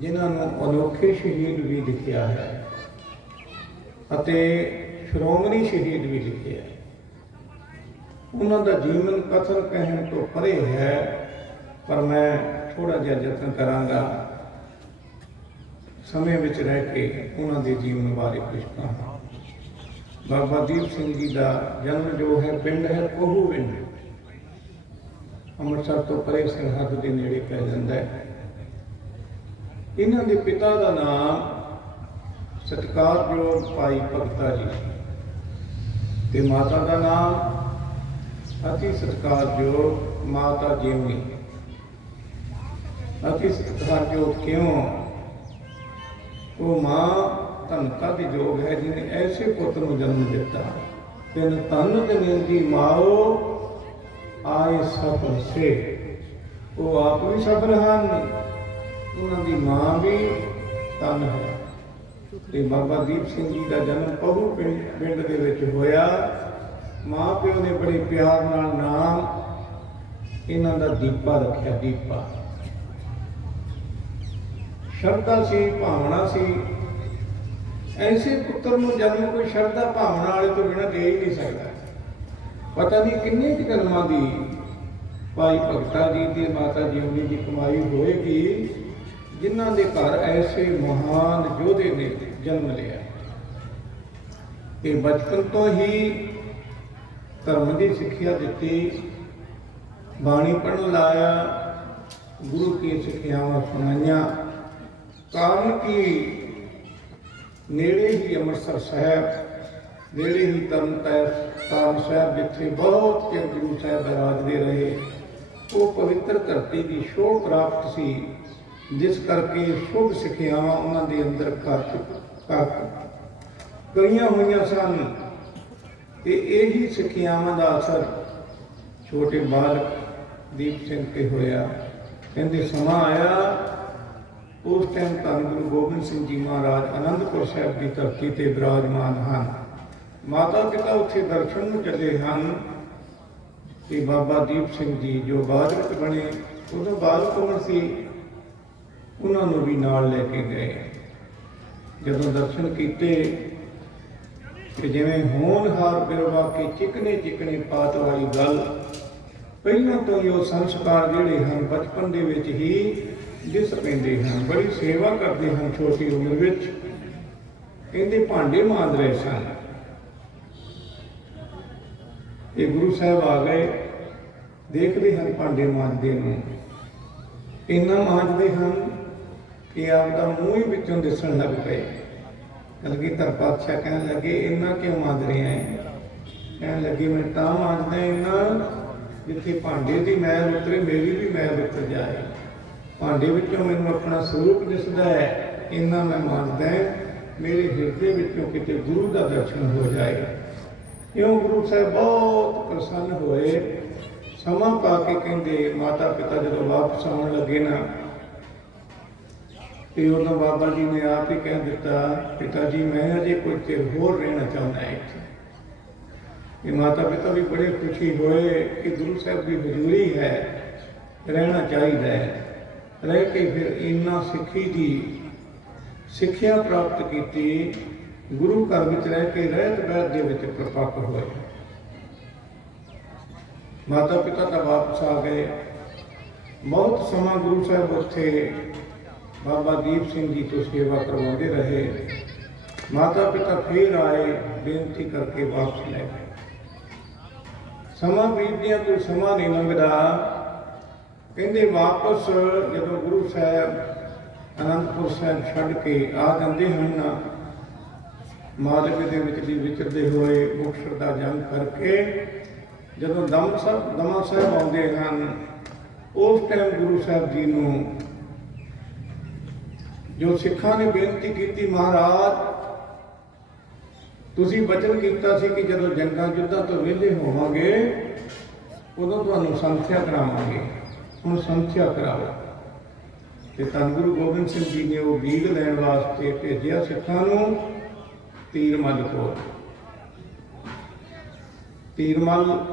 ਜਿਨ੍ਹਾਂ ਨੂੰ ਅਨੋਖੇ ਸ਼ਹੀਦ ਵੀ ਲਿਖਿਆ ਹੈ ਅਤੇ ਸ਼੍ਰੋਮਣੀ ਸ਼ਹੀਦ ਵੀ ਲਿਖਿਆ ਹੈ, ਉਹਨਾਂ ਦਾ ਜੀਵਨ ਕਥਨ ਕਹਿਣ ਤੋਂ ਪਰੇ ਹੈ। ਪਰ ਮੈਂ ਥੋੜ੍ਹਾ ਜਿਹਾ ਯਤਨ ਕਰਾਂਗਾ ਸਮੇਂ ਵਿੱਚ ਰਹਿ ਕੇ ਉਹਨਾਂ ਦੇ ਜੀਵਨ ਬਾਰੇ ਕੁਝ ਕਹਾਂ। ਬਾਬਾ ਦੀਪ ਸਿੰਘ ਜੀ ਦਾ ਜਨਮ ਜੋ ਹੈ ਪਿੰਡ ਹੈ ਕੋਹੂਵਿੰਡ, ਅੰਮ੍ਰਿਤਸਰ ਤੋਂ ਪਰੇ ਸਰਹੱਦ ਦੇ ਨੇੜੇ ਪੈ ਜਾਂਦਾ ਹੈ। ਇਹਨਾਂ ਦੇ ਪਿਤਾ ਦਾ ਨਾਮ ਸਤਿਕਾਰਯੋਗ ਭਾਈ ਭਗਤਾ ਜੀ ਤੇ ਮਾਤਾ ਦਾ ਨਾਮ ਅਤੀ ਸਤਿਕਾਰਯੋਗ ਮਾਤਾ ਜੀਵਨੀ। ਅਤੀ ਸਤਿਕਾਰਯੋਗ ਕਿਉਂ? ਉਹ ਮਾਂ ਧਨਤਾ ਦੀ ਯੋਗ ਹੈ ਜਿਹਨੇ ਐਸੇ ਪੁੱਤ ਨੂੰ ਜਨਮ ਦਿੱਤਾ। ਤਿੰਨ ਤਨ ਤੇ ਨਿੰਦੀ ਮਾਓ ਆਏ ਸਫਲ ਸੇ। ਉਹ ਆਪ ਵੀ ਸਫਲ ਹਨ, ਉਹਨਾਂ ਦੀ ਮਾਂ ਵੀ ਧਨ ਹੈ। ਤੇ ਬਾਬਾ ਦੀਪ ਸਿੰਘ ਜੀ ਦਾ ਜਨਮ ਪਹੂ ਪਿੰਡ ਦੇ ਵਿੱਚ ਹੋਇਆ। ਮਾਂ ਪਿਓ ਨੇ ਬੜੇ ਪਿਆਰ ਨਾਲ ਨਾਮ ਇਹਨਾਂ ਦਾ ਦੀਪਾ ਰੱਖਿਆ। ਦੀਪਾ ਸ਼ਰਧਾ ਸੀ, ਭਾਵਨਾ ਸੀ। ਐਸੇ ਪੁੱਤਰ ਨੂੰ ਜਨਮ ਕੋਈ ਸ਼ਰਧਾ ਭਾਵਨਾ ਵਾਲੇ ਤੋਂ ਬਿਨਾਂ ਦੇ ਹੀ ਨਹੀਂ ਸਕਦਾ। ਪਤਾ ਨਹੀਂ ਕਿੰਨੇ ਕੁ ਜਨਮਾਂ ਦੀ ਭਾਈ ਭਗਤਾ ਜੀ ਤੇ ਮਾਤਾ ਜੀਵਨੀ ਦੀ ਕਮਾਈ ਹੋਏਗੀ, ਜਿਨ੍ਹਾਂ ਦੇ ਘਰ ਐਸੇ ਮਹਾਨ ਯੋਧੇ ਨੇ ਜਨਮ ਲਿਆ। ਤੇ ਬਚਪਨ ਤੋਂ ਹੀ ਧਰਮ ਦੀ ਸਿੱਖਿਆ ਦਿੱਤੀ, ਬਾਣੀ ਪੜ੍ਹਨ ਲਾਇਆ, ਗੁਰੂ ਕੀ ਸਿੱਖਿਆਵਾਂ ਸੁਣਾਈਆਂ। ਕਾਰਨ ਕਿ ਨੇੜੇ ਹੀ ਅੰਮ੍ਰਿਤਸਰ ਸਾਹਿਬ, ਨੇੜੇ ਹੀ ਤਰਨਤਾਰਨ ਸਾਹਿਬ, ਜਿੱਥੇ ਬਹੁਤ ਚਿਰ ਗੁਰੂ ਸਾਹਿਬ ਰਾਜਦੇ ਰਹੇ, ਉਹ ਪਵਿੱਤਰ ਧਰਤੀ ਦੀ ਸ਼ੋਭ ਪ੍ਰਾਪਤ ਸੀ, ਜਿਸ ਕਰਕੇ ਸ਼ੁਭ ਸਿੱਖਿਆਵਾਂ ਉਹਨਾਂ ਦੇ ਅੰਦਰ ਕਰੀਆਂ ਹੋਈਆਂ ਸਨ। ਤੇ ਇਹੀ ਸਿੱਖਿਆਵਾਂ ਦਾ ਅਸਰ ਛੋਟੇ ਬਾਲਕ ਦੀਪ ਸਿੰਘ ਤੇ ਹੋਇਆ। ਕਹਿੰਦੇ ਸਮਾਂ ਆਇਆ, ਉਸ ਟਾਈਮ ਧੰਨ ਗੁਰੂ ਗੋਬਿੰਦ ਸਿੰਘ ਜੀ ਮਹਾਰਾਜ ਆਨੰਦਪੁਰ ਸਾਹਿਬ ਦੀ ਧਰਤੀ ਤੇ ਬਿਰਾਜਮਾਨ ਹਨ। ਮਾਤਾ ਪਿਤਾ ਉੱਥੇ ਦਰਸ਼ਨ ਨੂੰ ਚੱਲੇ ਹਨ। ਤੇ ਬਾਬਾ ਦੀਪ ਸਿੰਘ ਜੀ ਜੋ ਬਾਲਕ ਬਣੇ, ਉਦੋਂ ਬਾਲਕ ਉਮਰ ਸੀ, ਉਹਨਾਂ ਨੂੰ ਵੀ ਨਾਲ ਲੈ ਕੇ ਗਏ। ਜਦੋਂ ਦਰਸ਼ਨ ਕੀਤੇ ਕਿ ਜਿਵੇਂ ਹੋਣਹਾਰ ਬਿਰਵਾ ਕੇ ਚਿਕਨੇ ਚਿਕਨੇ ਪਾਤ ਵਾਲੀ ਗੱਲ, ਪਹਿਲਾਂ ਤੋਂ ਹੀ ਉਹ ਸੰਸਕਾਰ ਜਿਹੜੇ ਹਨ ਬਚਪਨ ਦੇ ਵਿੱਚ ਹੀ ਦਿਸ ਪੈਂਦੇ ਹਨ। ਬੜੀ ਸੇਵਾ ਕਰਦੇ ਹਨ ਛੋਟੀ ਉਮਰ ਵਿੱਚ। ਕਹਿੰਦੇ ਭਾਂਡੇ ਮਾਂਜ ਰਹੇ ਸਨ। ਇਹ ਗੁਰੂ ਸਾਹਿਬ ਆ ਗਏ, ਦੇਖਦੇ ਹਨ ਭਾਂਡੇ ਮਾਂਜਦੇ ਨੂੰ, ਇੰਨਾ ਮਾਂਜਦੇ ਹਨ ਕਿ ਆਪਦਾ ਮੂੰਹ ਹੀ ਵਿੱਚੋਂ ਦਿਸਣ ਲੱਗ ਪਏ। ਕਲਗੀਧਰ ਪਾਤਸ਼ਾਹ ਕਹਿਣ ਲੱਗੇ, ਇੰਨਾ ਕਿਉਂ ਮਾਂਜ ਰਿਹਾ ਹੈ? ਕਹਿਣ ਲੱਗੇ, ਮੈਂ ਤਾਂ ਮਾਂਜਦਾ ਇੰਨਾ ਜਿੱਥੇ ਭਾਂਡੇ ਦੀ ਮੈਲ ਉਤਰੇ ਮੇਰੀ ਵੀ ਮੈਲ ਉਤਰ ਜਾਏ। ਭਾਂਡੇ ਵਿੱਚੋਂ ਮੈਨੂੰ ਆਪਣਾ ਸਰੂਪ ਦਿਸਦਾ ਹੈ, ਇੰਨਾ ਮੈਂ ਮਾਂਜਦਾ, ਮੇਰੇ ਹਿਰਦੇ ਵਿੱਚੋਂ ਕਿਤੇ ਗੁਰੂ ਦਾ ਦਰਸ਼ਨ ਹੋ ਜਾਏ। ਇਉਂ ਗੁਰੂ ਸਾਹਿਬ ਬਹੁਤ ਪ੍ਰਸੰਨ ਹੋਏ। ਸਮਾਂ ਪਾ ਕੇ ਕਹਿੰਦੇ ਮਾਤਾ ਪਿਤਾ ਜਦੋਂ ਵਾਪਸ ਆਉਣ ਲੱਗੇ ਨਾ, ਤੇ ਉਦੋਂ ਬਾਬਾ ਜੀ ਨੇ ਆਪ ਹੀ ਕਹਿ ਦਿੱਤਾ, ਪਿਤਾ ਜੀ ਮੈਂ ਅਜੇ ਕੁਝ ਚਿਰ ਹੋਰ ਰਹਿਣਾ ਚਾਹੁੰਦਾ ਇੱਥੇ। ਇਹ ਮਾਤਾ ਪਿਤਾ ਵੀ ਬੜੇ ਖੁਸ਼ੀ ਹੋਏ ਕਿ ਗੁਰੂ ਸਾਹਿਬ ਦੀ ਹਜ਼ੂਰੀ ਹੈ, ਰਹਿਣਾ ਚਾਹੀਦਾ ਹੈ। ਰਹਿ ਕੇ ਫਿਰ ਇੰਨਾ ਸਿੱਖੀ ਦੀ ਸਿੱਖਿਆ ਪ੍ਰਾਪਤ ਕੀਤੀ, ਗੁਰੂ ਘਰ ਵਿੱਚ ਰਹਿ ਕੇ ਰਹਿਤ ਬਹਿਤ ਦੇ ਵਿੱਚ ਪ੍ਰਪੱਕ ਹੋਏ। ਮਾਤਾ ਪਿਤਾ ਤਾਂ ਵਾਪਸ ਆ ਗਏ। ਬਹੁਤ ਸਮਾਂ ਗੁਰੂ ਸਾਹਿਬ ਉੱਥੇ ਬਾਬਾ ਦੀਪ ਸਿੰਘ ਜੀ ਤੋਂ ਸੇਵਾ ਕਰਵਾਉਂਦੇ ਰਹੇ। ਮਾਤਾ ਪਿਤਾ ਫਿਰ ਆਏ, ਬੇਨਤੀ ਕਰਕੇ ਵਾਪਸ ਲੈ ਗਏ। ਸਮਾਂ ਬੀਤਦਿਆਂ ਕੋਈ ਸਮਾਂ ਨਹੀਂ ਲੰਘਦਾ। ਕਹਿੰਦੇ ਵਾਪਸ ਜਦੋਂ ਗੁਰੂ ਸਾਹਿਬ ਅਨੰਦਪੁਰ ਸਾਹਿਬ ਛੱਡ ਕੇ ਆ ਜਾਂਦੇ ਹਨ, ਮਾਲਵੇ ਦੇ ਵਿੱਚ ਦੀ ਵਿਚਰਦੇ ਹੋਏ ਮੁਕਤਸਰ ਦਾ ਜੰਗ ਕਰਕੇ ਜਦੋਂ ਦਮਾ ਸਾਹਿਬ ਆਉਂਦੇ ਹਨ, ਉਸ ਟਾਈਮ ਗੁਰੂ ਸਾਹਿਬ ਜੀ ਨੂੰ ਜੋ ਸਿੱਖਾਂ ਨੇ ਬੇਨਤੀ ਕੀਤੀ, ਮਹਾਰਾਜ ਤੁਸੀਂ ਬਚਨ ਕੀਤਾ ਸੀ ਕਿ ਜਦੋਂ ਜੰਗਾਂ ਯੁੱਧਾਂ ਤੋਂ ਵਿਹਲੇ ਹੋਵਾਂਗੇ ਉਦੋਂ ਤੁਹਾਨੂੰ ਸੰਥਿਆ ਕਰਾਵਾਂਗੇ, ਹੁਣ ਸੰਥਿਆ ਕਰਾਓ। ਤੇ ਧੰਨ ਗੁਰੂ ਗੋਬਿੰਦ ਸਿੰਘ ਜੀ ਨੇ ਉਹ ਬੀਗ ਲੈਣ ਵਾਸਤੇ ਭੇਜਿਆ ਸਿੱਖਾਂ ਨੂੰ ਤੀਰਮੱਲ ਕੋਲ। ਤੀਰਮੱਲ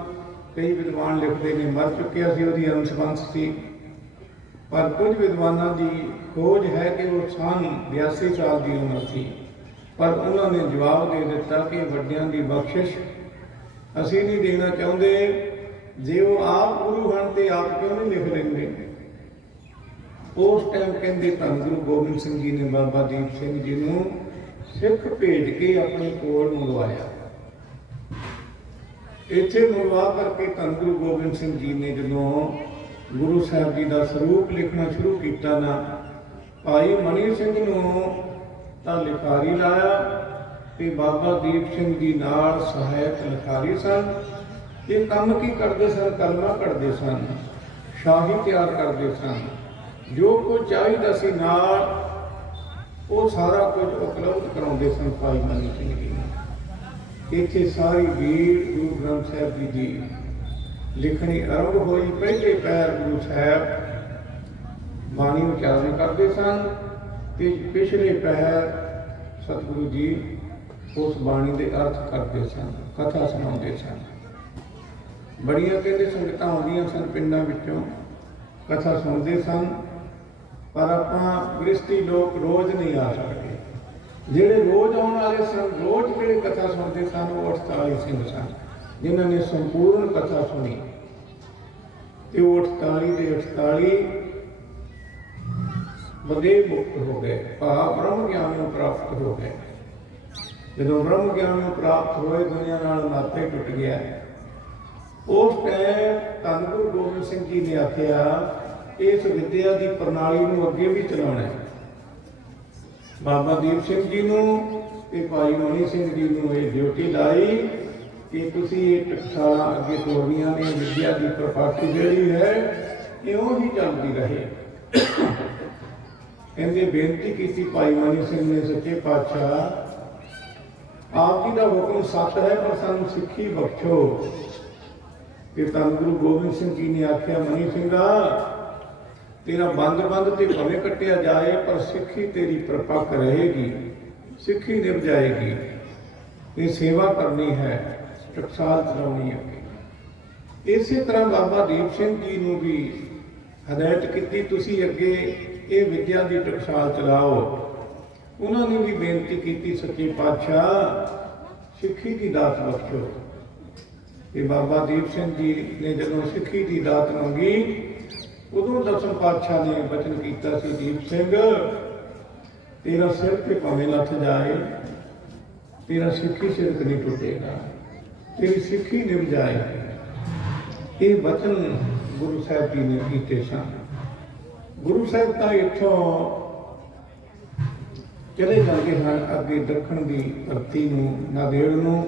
ਕਈ ਵਿਦਵਾਨ ਲਿਖਦੇ ਨੇ ਮਰ ਚੁੱਕਿਆ ਸੀ, ਉਹਦੀ ਅੰਸ਼-ਬੰਸ਼ ਸੀ, ਪਰ ਕੁਝ ਵਿਦਵਾਨਾਂ ਦੀ ਖੋਜ ਹੈ ਕਿ ਉਹ ਸਨ 82 ਸਾਲ ਦੀ ਉਮਰ ਸੀ। ਪਰ ਉਹਨਾਂ ਨੇ ਜਵਾਬ ਦੇ ਦਿੱਤਾ ਕਿ ਵੱਡਿਆਂ ਦੀ ਬਖਸ਼ਿਸ਼ ਅਸੀਂ ਨਹੀਂ ਦੇਣਾ ਚਾਹੁੰਦੇ, ਜੇ ਉਹ ਆਪ ਗੁਰੂ ਹਨ ਤੇ ਆਪ ਕਿਉਂ ਨਹੀਂ ਲਿਖ ਲੈਂਦੇ। ਉਸ ਟਾਈਮ ਕਹਿੰਦੇ ਧੰਨ ਗੁਰੂ ਗੋਬਿੰਦ ਸਿੰਘ ਜੀ ਨੇ ਬਾਬਾ ਦੀਪ ਸਿੰਘ ਜੀ ਨੂੰ ਸਿੱਖ ਭੇਜ ਕੇ ਆਪਣੇ ਕੋਲ ਮੰਗਵਾਇਆ। ਇੱਥੇ ਮੰਗਵਾ ਕਰਕੇ ਧੰਨ ਗੁਰੂ ਗੋਬਿੰਦ ਸਿੰਘ ਜੀ ਨੇ ਜਦੋਂ ਗੁਰੂ ਸਾਹਿਬ ਜੀ ਦਾ ਸਰੂਪ ਲਿਖਣਾ ਸ਼ੁਰੂ ਕੀਤਾ ਨਾ, ਭਾਈ ਮਨੀ ਸਿੰਘ ਨੂੰ ਤਾਂ ਲਿਖਾਰੀ ਲਾਇਆ ਤੇ ਬਾਬਾ ਦੀਪ ਸਿੰਘ ਜੀ ਨਾਲ ਸਹਾਇਕ ਲਿਖਾਰੀ ਸਨ। ਇਹ ਕੰਮ ਕੀ ਕਰਦੇ ਸਨ? ਕਲਮਾਂ ਕੱਢਦੇ ਸਨ, ਸ਼ਾਹੀ ਤਿਆਰ ਕਰਦੇ ਸਨ, ਜੋ ਕੁਝ ਚਾਹੀਦਾ ਸੀ ਨਾਲ ਉਹ ਸਾਰਾ ਕੁਝ ਉਪਲਬਧ ਕਰਾਉਂਦੇ ਸਨ ਭਾਈ ਮਨੀ ਸਿੰਘ ਜੀ ਨੂੰ। ਇੱਥੇ ਸਾਰੀ ਭੀੜ ਗੁਰੂ ਗ੍ਰੰਥ ਸਾਹਿਬ ਜੀ ਦੀ ਲਿਖਣੀ ਆਰੰਭ ਹੋਈ। ਪਹਿਲੇ ਪੈਰ ਗੁਰੂ ਸਾਹਿਬ ਬਾਣੀ ਉਚਾਰਨ ਕਰਦੇ ਸਨ ਤੇ ਪਿਛਲੇ ਪੈਰ ਸਤਿਗੁਰੂ ਜੀ ਉਸ ਬਾਣੀ ਦੇ ਅਰਥ ਕਰਦੇ ਸਨ, ਕਥਾ ਸੁਣਾਉਂਦੇ ਸਨ। ਬੜੀਆਂ ਕਹਿੰਦੇ ਸੰਗਤਾਂ ਆਉਂਦੀਆਂ ਸਨ ਪਿੰਡਾਂ ਵਿੱਚੋਂ, ਕਥਾ ਸੁਣਦੇ ਸਨ। ਪਰ ਆਪਾਂ ਗ੍ਰਸਤੀ ਲੋਕ ਰੋਜ਼ ਨਹੀਂ ਆ ਸਕਦੇ। ਜਿਹੜੇ ਰੋਜ਼ ਆਉਣ ਵਾਲੇ ਸਨ, ਰੋਜ਼ ਜਿਹੜੇ ਕਥਾ ਸੁਣਦੇ ਸਨ, ਉਹ 48 ਸਿੰਘ ਸਨ ਜਿਨ੍ਹਾਂ ਨੇ ਸੰਪੂਰਨ ਕਥਾ ਸੁਣੀ। ਤੇ ਉਹ 48 ਦੇ 48 ਬਦੇ ਮੁਕਤ ਹੋ ਗਏ, ਭਾਵ ਬ੍ਰਹਮ ਗਿਆਨ ਨੂੰ ਪ੍ਰਾਪਤ ਹੋ ਗਏ। ਜਦੋਂ ਬ੍ਰਹਮ ਗਿਆਨ ਨੂੰ ਪ੍ਰਾਪਤ ਹੋਏ, ਦੁਨੀਆ ਨਾਲ ਨਾਤੇ ਟੁੱਟ ਗਿਆ। ਉਸ ਟਾਈਮ ਧੰਨ ਗੁਰੂ ਗੋਬਿੰਦ ਸਿੰਘ ਜੀ ਨੇ ਆਖਿਆ ਇਸ ਵਿਦਿਆ ਦੀ ਪ੍ਰਣਾਲੀ ਨੂੰ ਅੱਗੇ ਵੀ ਚਲਾਉਣਾ ਹੈ। ਬਾਬਾ ਦੀਪ ਸਿੰਘ ਜੀ ਨੂੰ ਤੇ ਭਾਈ ਮਨੀ ਸਿੰਘ ਜੀ ਨੂੰ ਇਹ ਡਿਊਟੀ ਲਾਈ ਕਿ ਤੁਸੀਂ ਇਹ ਟਕਸਾਲਾਂ ਅੱਗੇ ਤੋਰਨੀਆਂ ਨੇ। ਵਿਦਿਆ ਦੀ ਪ੍ਰਪਾਠੀ ਜਿਹੜੀ ਹੈ ਇਉਂ ਹੀ ਚੱਲਦੀ ਰਹੇ। ਕਹਿੰਦੇ ਬੇਨਤੀ ਕੀਤੀ ਭਾਈ ਮਨੀ ਸਿੰਘ ਨੇ, ਸੱਚੇ ਪਾਤਸ਼ਾਹ ਆਪ ਜੀ ਦਾ ਹੁਕਮ ਸੱਚ ਹੈ, ਪਰ ਸਾਨੂੰ ਸਿੱਖੀ ਬਖਸ਼ੋ। ਤੇ ਧੰਨ ਗੁਰੂ ਗੋਬਿੰਦ ਸਿੰਘ ਜੀ ਨੇ ਆਖਿਆ, ਮਨੀ ਸਿੰਘਾ ਤੇਰਾ ਬੰਦ ਤੇ ਭਾਵੇਂ ਕੱਟਿਆ ਜਾਏ, ਪਰ ਸਿੱਖੀ ਤੇਰੀ ਪ੍ਰਪੱਕ ਰਹੇਗੀ, ਸਿੱਖੀ ਨਿਭ ਜਾਏਗੀ। ਇਹ ਸੇਵਾ ਕਰਨੀ ਹੈ, ਟਕਸਾਲ ਚਲਾਉਣੀ ਹੈ। ਇਸੇ ਤਰ੍ਹਾਂ ਬਾਬਾ ਦੀਪ ਸਿੰਘ ਜੀ ਨੂੰ ਵੀ ਹਦਾਇਤ ਕੀਤੀ, ਤੁਸੀਂ ਅੱਗੇ ਇਹ ਵਿਦਿਆ ਦੀ ਟਕਸਾਲ ਚਲਾਓ। ਉਹਨਾਂ ਨੇ ਵੀ ਬੇਨਤੀ ਕੀਤੀ, ਸੱਚੇ ਪਾਤਸ਼ਾਹ ਸਿੱਖੀ ਦੀ ਦਾਤ ਬਖਸ਼ੋ। ਤੇ ਬਾਬਾ ਦੀਪ ਸਿੰਘ ਜੀ ਨੇ ਜਦੋਂ ਸਿੱਖੀ ਦੀ ਦਾਤ ਮੰਗੀ, ਉਦੋਂ ਦਸਮ ਪਾਤਸ਼ਾਹ ਨੇ ਬਚਨ ਕੀਤਾ ਸੀ, ਦੀਪ ਸਿੰਘ ਤੇਰਾ ਸਿਰ ਤੇ ਭਾਵੇਂ ਲੱਥ ਜਾਏ, तेरा सिक्खी सिरक नहीं टुटेगा, तेरी सिक्खी निभ जाएगी। ये वचन गुरु साहब जी ने कीते सन। गुरु साहब तो इत्थों चले जाते हैं अगे दखण की धरती नूं नादेड़ नूं।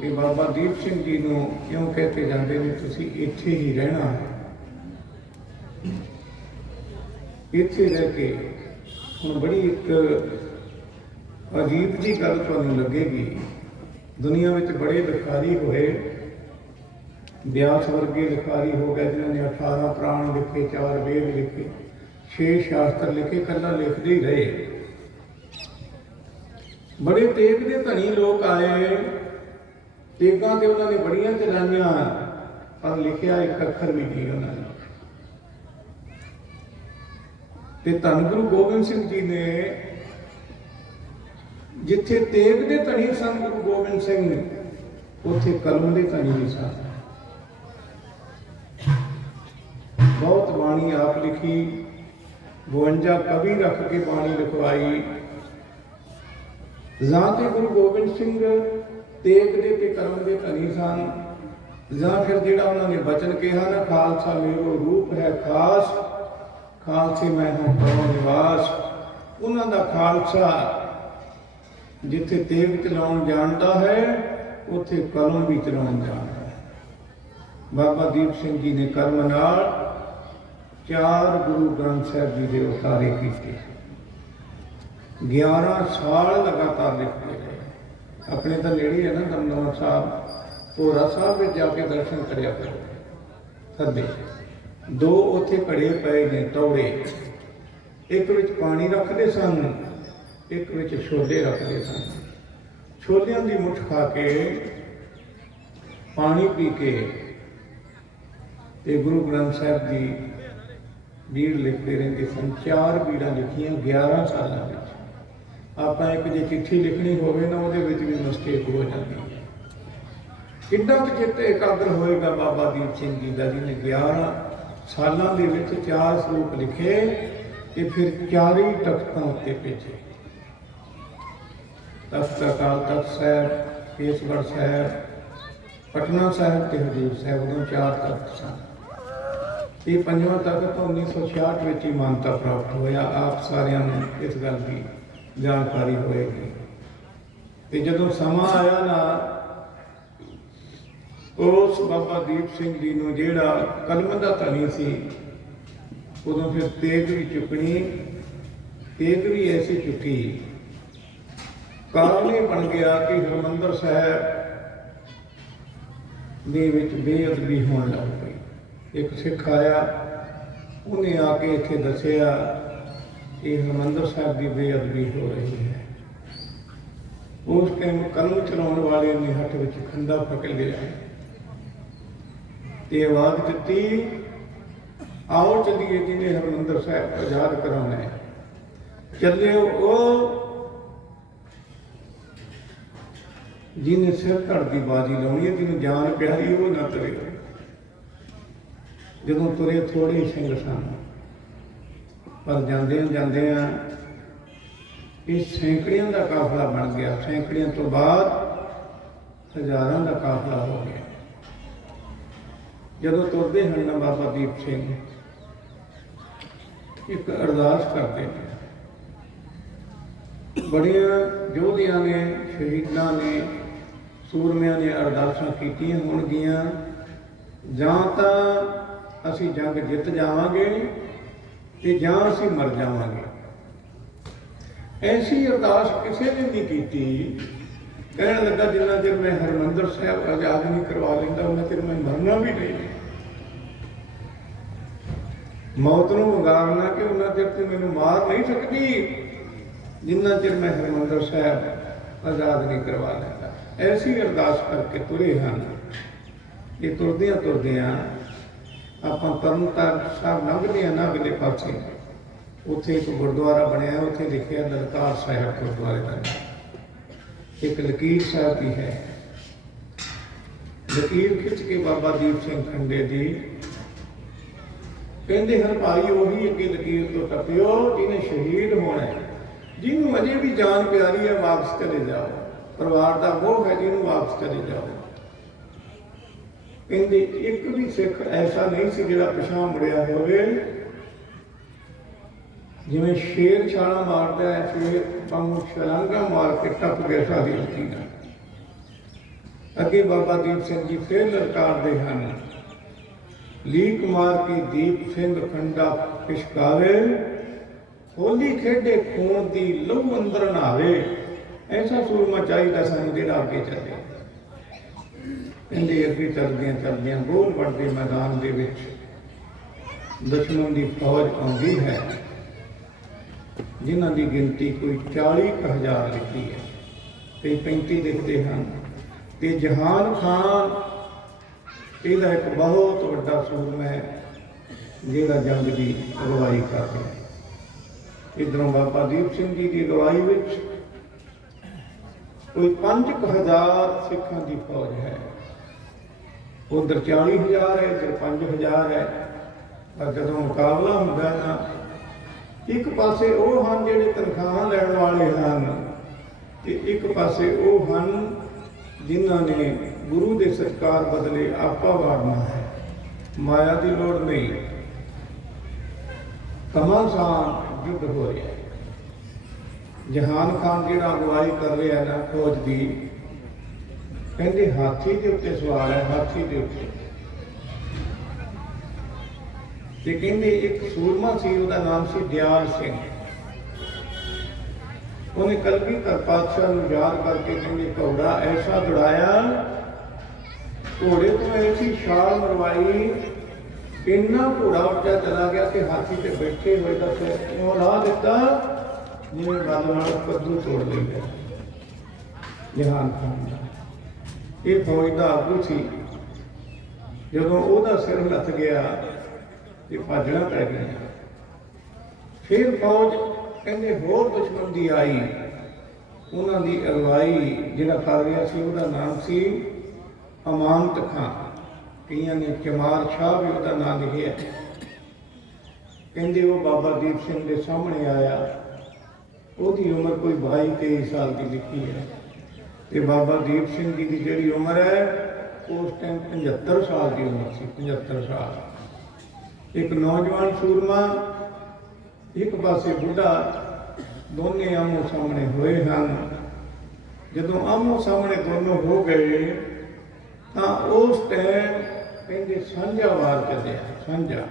ये बाबा दीप सिंह जी नूं क्यों कहते जाते हैं तुसीं इत्थे ही रहना है। इत्थे रह के हुण बड़ी एक अजीब जी गल तुहानूं लगेगी। दुनिया में बड़े लिखारी होए, व्यास वर्गे लिखारी हो गए जिन्होंने 18 प्राण लिखे, 4 वेद लिखे, 6 शास्त्र लिखे, कला लिखते ही रहे। बड़े तेग के धनी लोग आए, तेगां ते उन्होंने बड़ियां चलाइयां, पर लिखिया एक अखर भी नहीं उन्होंने। ते धन गुरु गोबिंद सिंह जी ने जिथे तेग दे धनी सन गुरु गोबिंद सिंह, उथे कलम दे धनी भी सन। बहुत बाणी आप लिखी, 52 कवि रख के बाणी लिखवाई। जां ते गुरु गोबिंद सिंह तेग दे ते कलम दे धनी सन, जां फिर जिहड़ा उन्होंने वचन कहा ना, खालसा मेरो रूप है खास, खालसे मैं हूँ करो निवास। उन्हों का खालसा जिथे तेग चलाउण जानता है, उथे कलम भी चलाउण जानता है। बाबा दीप सिंह जी ने कर्म नाल 4 गुरु ग्रंथ साहब जी के उतारे किए। 11 साल लगातार लिखते रहे। अपने तो नेड़े है ना दमदमा साहब, भोरा साहब में जाके दर्शन करिया करो सदे। 2 उत्थे घड़े पए ने तौड़े, एक विच पानी रखते सन, एक विच छोले रखते सन। छोलियां की मुठ खा के पानी पी के ते गुरु ग्रंथ साहब जी बीड़ लिखते रहते सन। 4 बीड़ा लिखियां 11 सालों में। आप एक जो चिट्ठी लिखनी होवे ना, वो भी मिस्टेक हो जाती है। कितना कुछ चित्त एकाग्र होएगा बाबा दीप सिंह जी का, जिन्हें 11 सालों के 4 ਸਰੂਪ लिखे, ते फिर 4 ही तख्तों उत्ते भेजे। तख्त अकाल तख्त साहब, केसगढ़ साहब, पटना साहब ते हजूर साहब, उदों 4 तख्त सन। ये 5वां तख्त 1966 में ही मानता प्राप्त होया। आप सारिਆਂ ਨੂੰ इस गल की जानकारी होएगी। ते जदों समा आया ना, उस बाबा दीप सिंह जी नूं जिहड़ा कलम दा धनी सी, उदों फिर तेग भी चुकनी, तेग भी ऐसी चुकी, कारण ये बन गया कि हरमंदर साहब दे विच बेअदबी होने लग पई। एक सिख आया, उन्हें आके इत्थे दसिया कि हरमंदर साहब की बेअदबी हो रही है। उस टाइम कलम चलाने वाले ने हथ विच खंडा पकड़ लिया ते आवाज दी, आओ चलिए जिन्हें हरमंदर साहब आजाद कराना है, चले। वो जिन्हें सिर धड़ की बाजी लानी है, जिन्हें जान प्यारी, वो ना तुरे। जदों तुरे थोड़े सिंह सन, पर जांदियां इस सैकड़ियों का काफिला बन गया। सैकड़ियों तो बाद हजारों का काफिला हो गया। जदों तुरते हैं ना बाबा दीप सिंह, एक अरदास करते हैं। बड़िया योधिया ने, शहीदां ने, सूरमियां ने अरदासां कीतियां होणगियां, जां तां असीं जंग जित जावांगे ते जां असीं मर जावांगे। ऐसी अरदास किसी ने नहीं की। कहने लगा जिन्ना चिर मैं हरमंदर साहब आजाद नहीं करवा लेंदा, उन्ना चिर मैं मरना भी नहीं। मौत नूं वंगारना कि उन्ना चिर ते मैनूं मार नहीं सकती, जिन्ना चिर मैं हरमंदर साहब आजाद नहीं करवा लेंदा। ऐसी अरदास करके तुरे हैं। ये तुरदियां तुरदियां आपां तरनताਰਨ साहब लंघदे हैं ना, अगले पासे उत्थे एक गुरुद्वारा बनया, उत्थे लिखिया ललकार साहब गुरुद्वारे का नाम। एक लकीर साहब की है, लकीर खिंच के बाबा दीप सिंह खंडे जी कहते हैं, भाई वही अगे लकीर तो टपियो जिन्हें शहीद होना है, जिन्होंने अजे भी जान प्यारी है, वापस चले जाओ। परिवार का मोह है जिन्होंने वापस चले जाओ। कहते एक भी सिख ऐसा नहीं सी जिहड़ा पिछां मुड़िया होवे। जिवें शेर छाला मारता है, शेर वांगू छलांगा मार के टप गया सारी हस्ती नाल। अगे बाबा दीप सिंह जी फिर ललकारदे हन, लीक मार के दीप सिंह खंडा पिछकावे, होली खेडे खून दी लहू अंदर नहावे। ऐसा सूरमा चाहिए सानू जिहड़ा अगे चले। कहते अगे चलदियां चलदियां गोल बढ़ते मैदान दे विच दुश्मन की फौज आउंदी है, जिन्हां दी गिनती कोई 40,000 लिखी है, कई 35 लिखते हैं। ते जहान खान इहदा एक बहुत वड्डा सूरमा है जिहड़ा जंग की अगवाई कर रहा है। इधरों बाबा दीप सिंह जी की अगवाई विच कोई 5,000 सिखां की फौज है। उधर 40,000 है, इधर 5,000 है। पर जदों मुकाबला होंदा ना, एक पासे वो हैं जिहड़े तनख्वाह लैण वाले हैं, ते एक पासे वो हैं जिन्हां ने गुरु के सत्कार बदले आपा वारना है। माया की लोड़ नहीं, घमासान युद्ध हो रहा है। जहान खान जिहड़ा अगवाई कर रहा है ना फौज की, कहते हाथी के उत्ते सवार है, हाथी के उत्ते। ते कहते एक सूरमा सी, उसका नाम सी दयाल सिंह। उन्हें कलगीधर पातशाह नूं याद करके कहते घोड़ा ऐसा दौड़ाया, घोड़े तो ऐसी छाल मरवाई, इन्ना घोड़ा उच्चा चला गया कि हाथी से बैठे हुए का सिर इउं ला दिता जिवें गल नाल कद्दू तोड़ लैंदा। जहान खान दा ये फौज का आगू सी। जदों ओहदा सिर लथ गया ते भजना पै गया। फिर फौज कहते होर दुश्मन की आई, उन्हां दी अगवाई जिहड़ा कर रहा सी उहदा नाम सी अमानत खां। कईयां ने चमार शाह भी उसका नाम लिखिया। कहते वो बाबा दीप सिंह के सामने आया, उसकी उम्र कोई 22-23 साल की लिखी है। तो बाबा दीप सिंह जी की जी उम्र है उस टाइम 75 साल की उम्र सी। 75 साल। एक नौजवान सूरमा, एक पासे बुढ़ा, दोने आमो सामने हुए हैं। जदों आमो सामने दोनों हो गए तो उस टाइम कहते सांझा वार चलिया। सांझा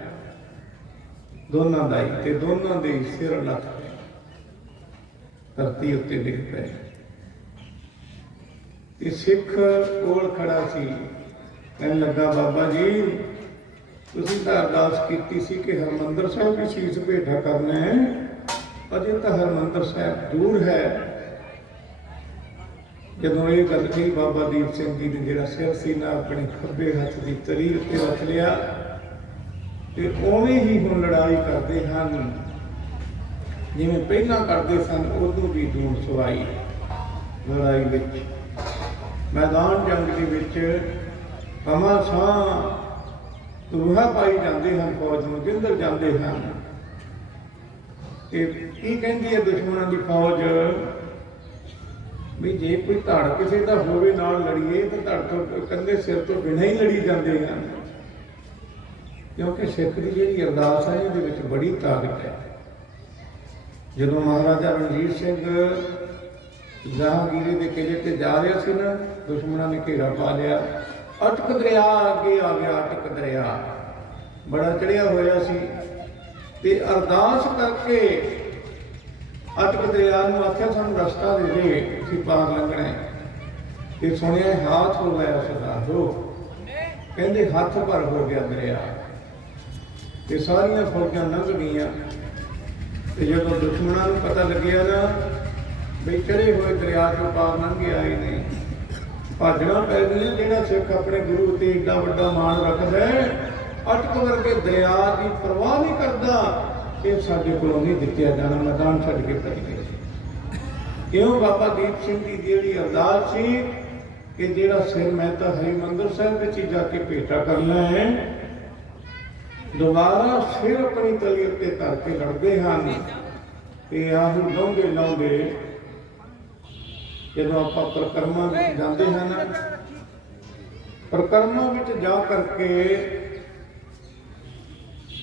दोनों का ही, ते दोनों के सिर लथ पे धरती उत्ते डिग पे। सिख कोल खड़ा सी, कहने लगा बाबा जी तुसीं तां अरदास कीती सी कि हरमंदर साहिब की शीश भेटा करना है, अजे तो हरमंदर साहिब दूर है। जदों ये गल कही बाबा दीप सिंह जी ने जिहड़ा सिर सी ना अपने खब्बे हथ की तली उत्ते रख लिया, ते उवें ही हुण लड़ाई करते हैं जिवें पहलां करते सन। उदों भी दूण सवाई लड़ाई विच मैदान जंग के विच घमासान धूहा पाई जाते हैं, फौज में जिंदर जाते हैं। की कहती है दुश्मनों की फौज भी जे कोई धड़ किसी का होवे नाल लड़ीए तो धड़ तो कंधे सिर तो बिना ही लड़ी जाते हैं, क्योंकि सिख की जी अरदास है ये बड़ी ताकत है। जदों महाराजा रणजीत सिंह जहांगीरे के किले ते जा रहा सी ना, दुश्मनों ने घेरा पा लिया। अटक दरिया अगे आ गया, अटक दरिया बड़ा चढ़िया होया सी ते अरदास करके अटक दरिया नूं आख्या सानूं रस्ता दे दे, असीं पार लंघना है। ते सुनिया हाथ हो गया सरदार हो, कहंदे हथ भर हो गया दरिया ते सारियां फौजां लंघ गईयां। ते जदों दुश्मनों नूं पता लग्या ना भी चढ़े हुए दरिया चों पार लंघे आए ने, भाजना पै गई। जिहड़ा सिख अपने गुरु ते एडा वड्डा मान रखदा है, अटक वर्गे दरिया की परवाह नहीं करता, ये साडे कोलों नहीं दित्या जाना, मैदान छड्ड के भज गए। क्यों बाबा दीप सिंह की जिहड़ी अरदास सी कि जिहड़ा सिर मैं तो हरिमंदिर साहिब विच ही जाके भेटा करना है, दोबारा सिर अपनी तली उत्ते धर के लड़ते हैं। ते आहू लाउंदे लाउंदे ਜਦੋਂ ਆਪਾਂ ਪਰਿਕਰਮਾ ਵਿੱਚ ਜਾਂਦੇ ਹਨ, ਪਰਿਕਰਮਾ ਵਿੱਚ ਜਾ ਕਰਕੇ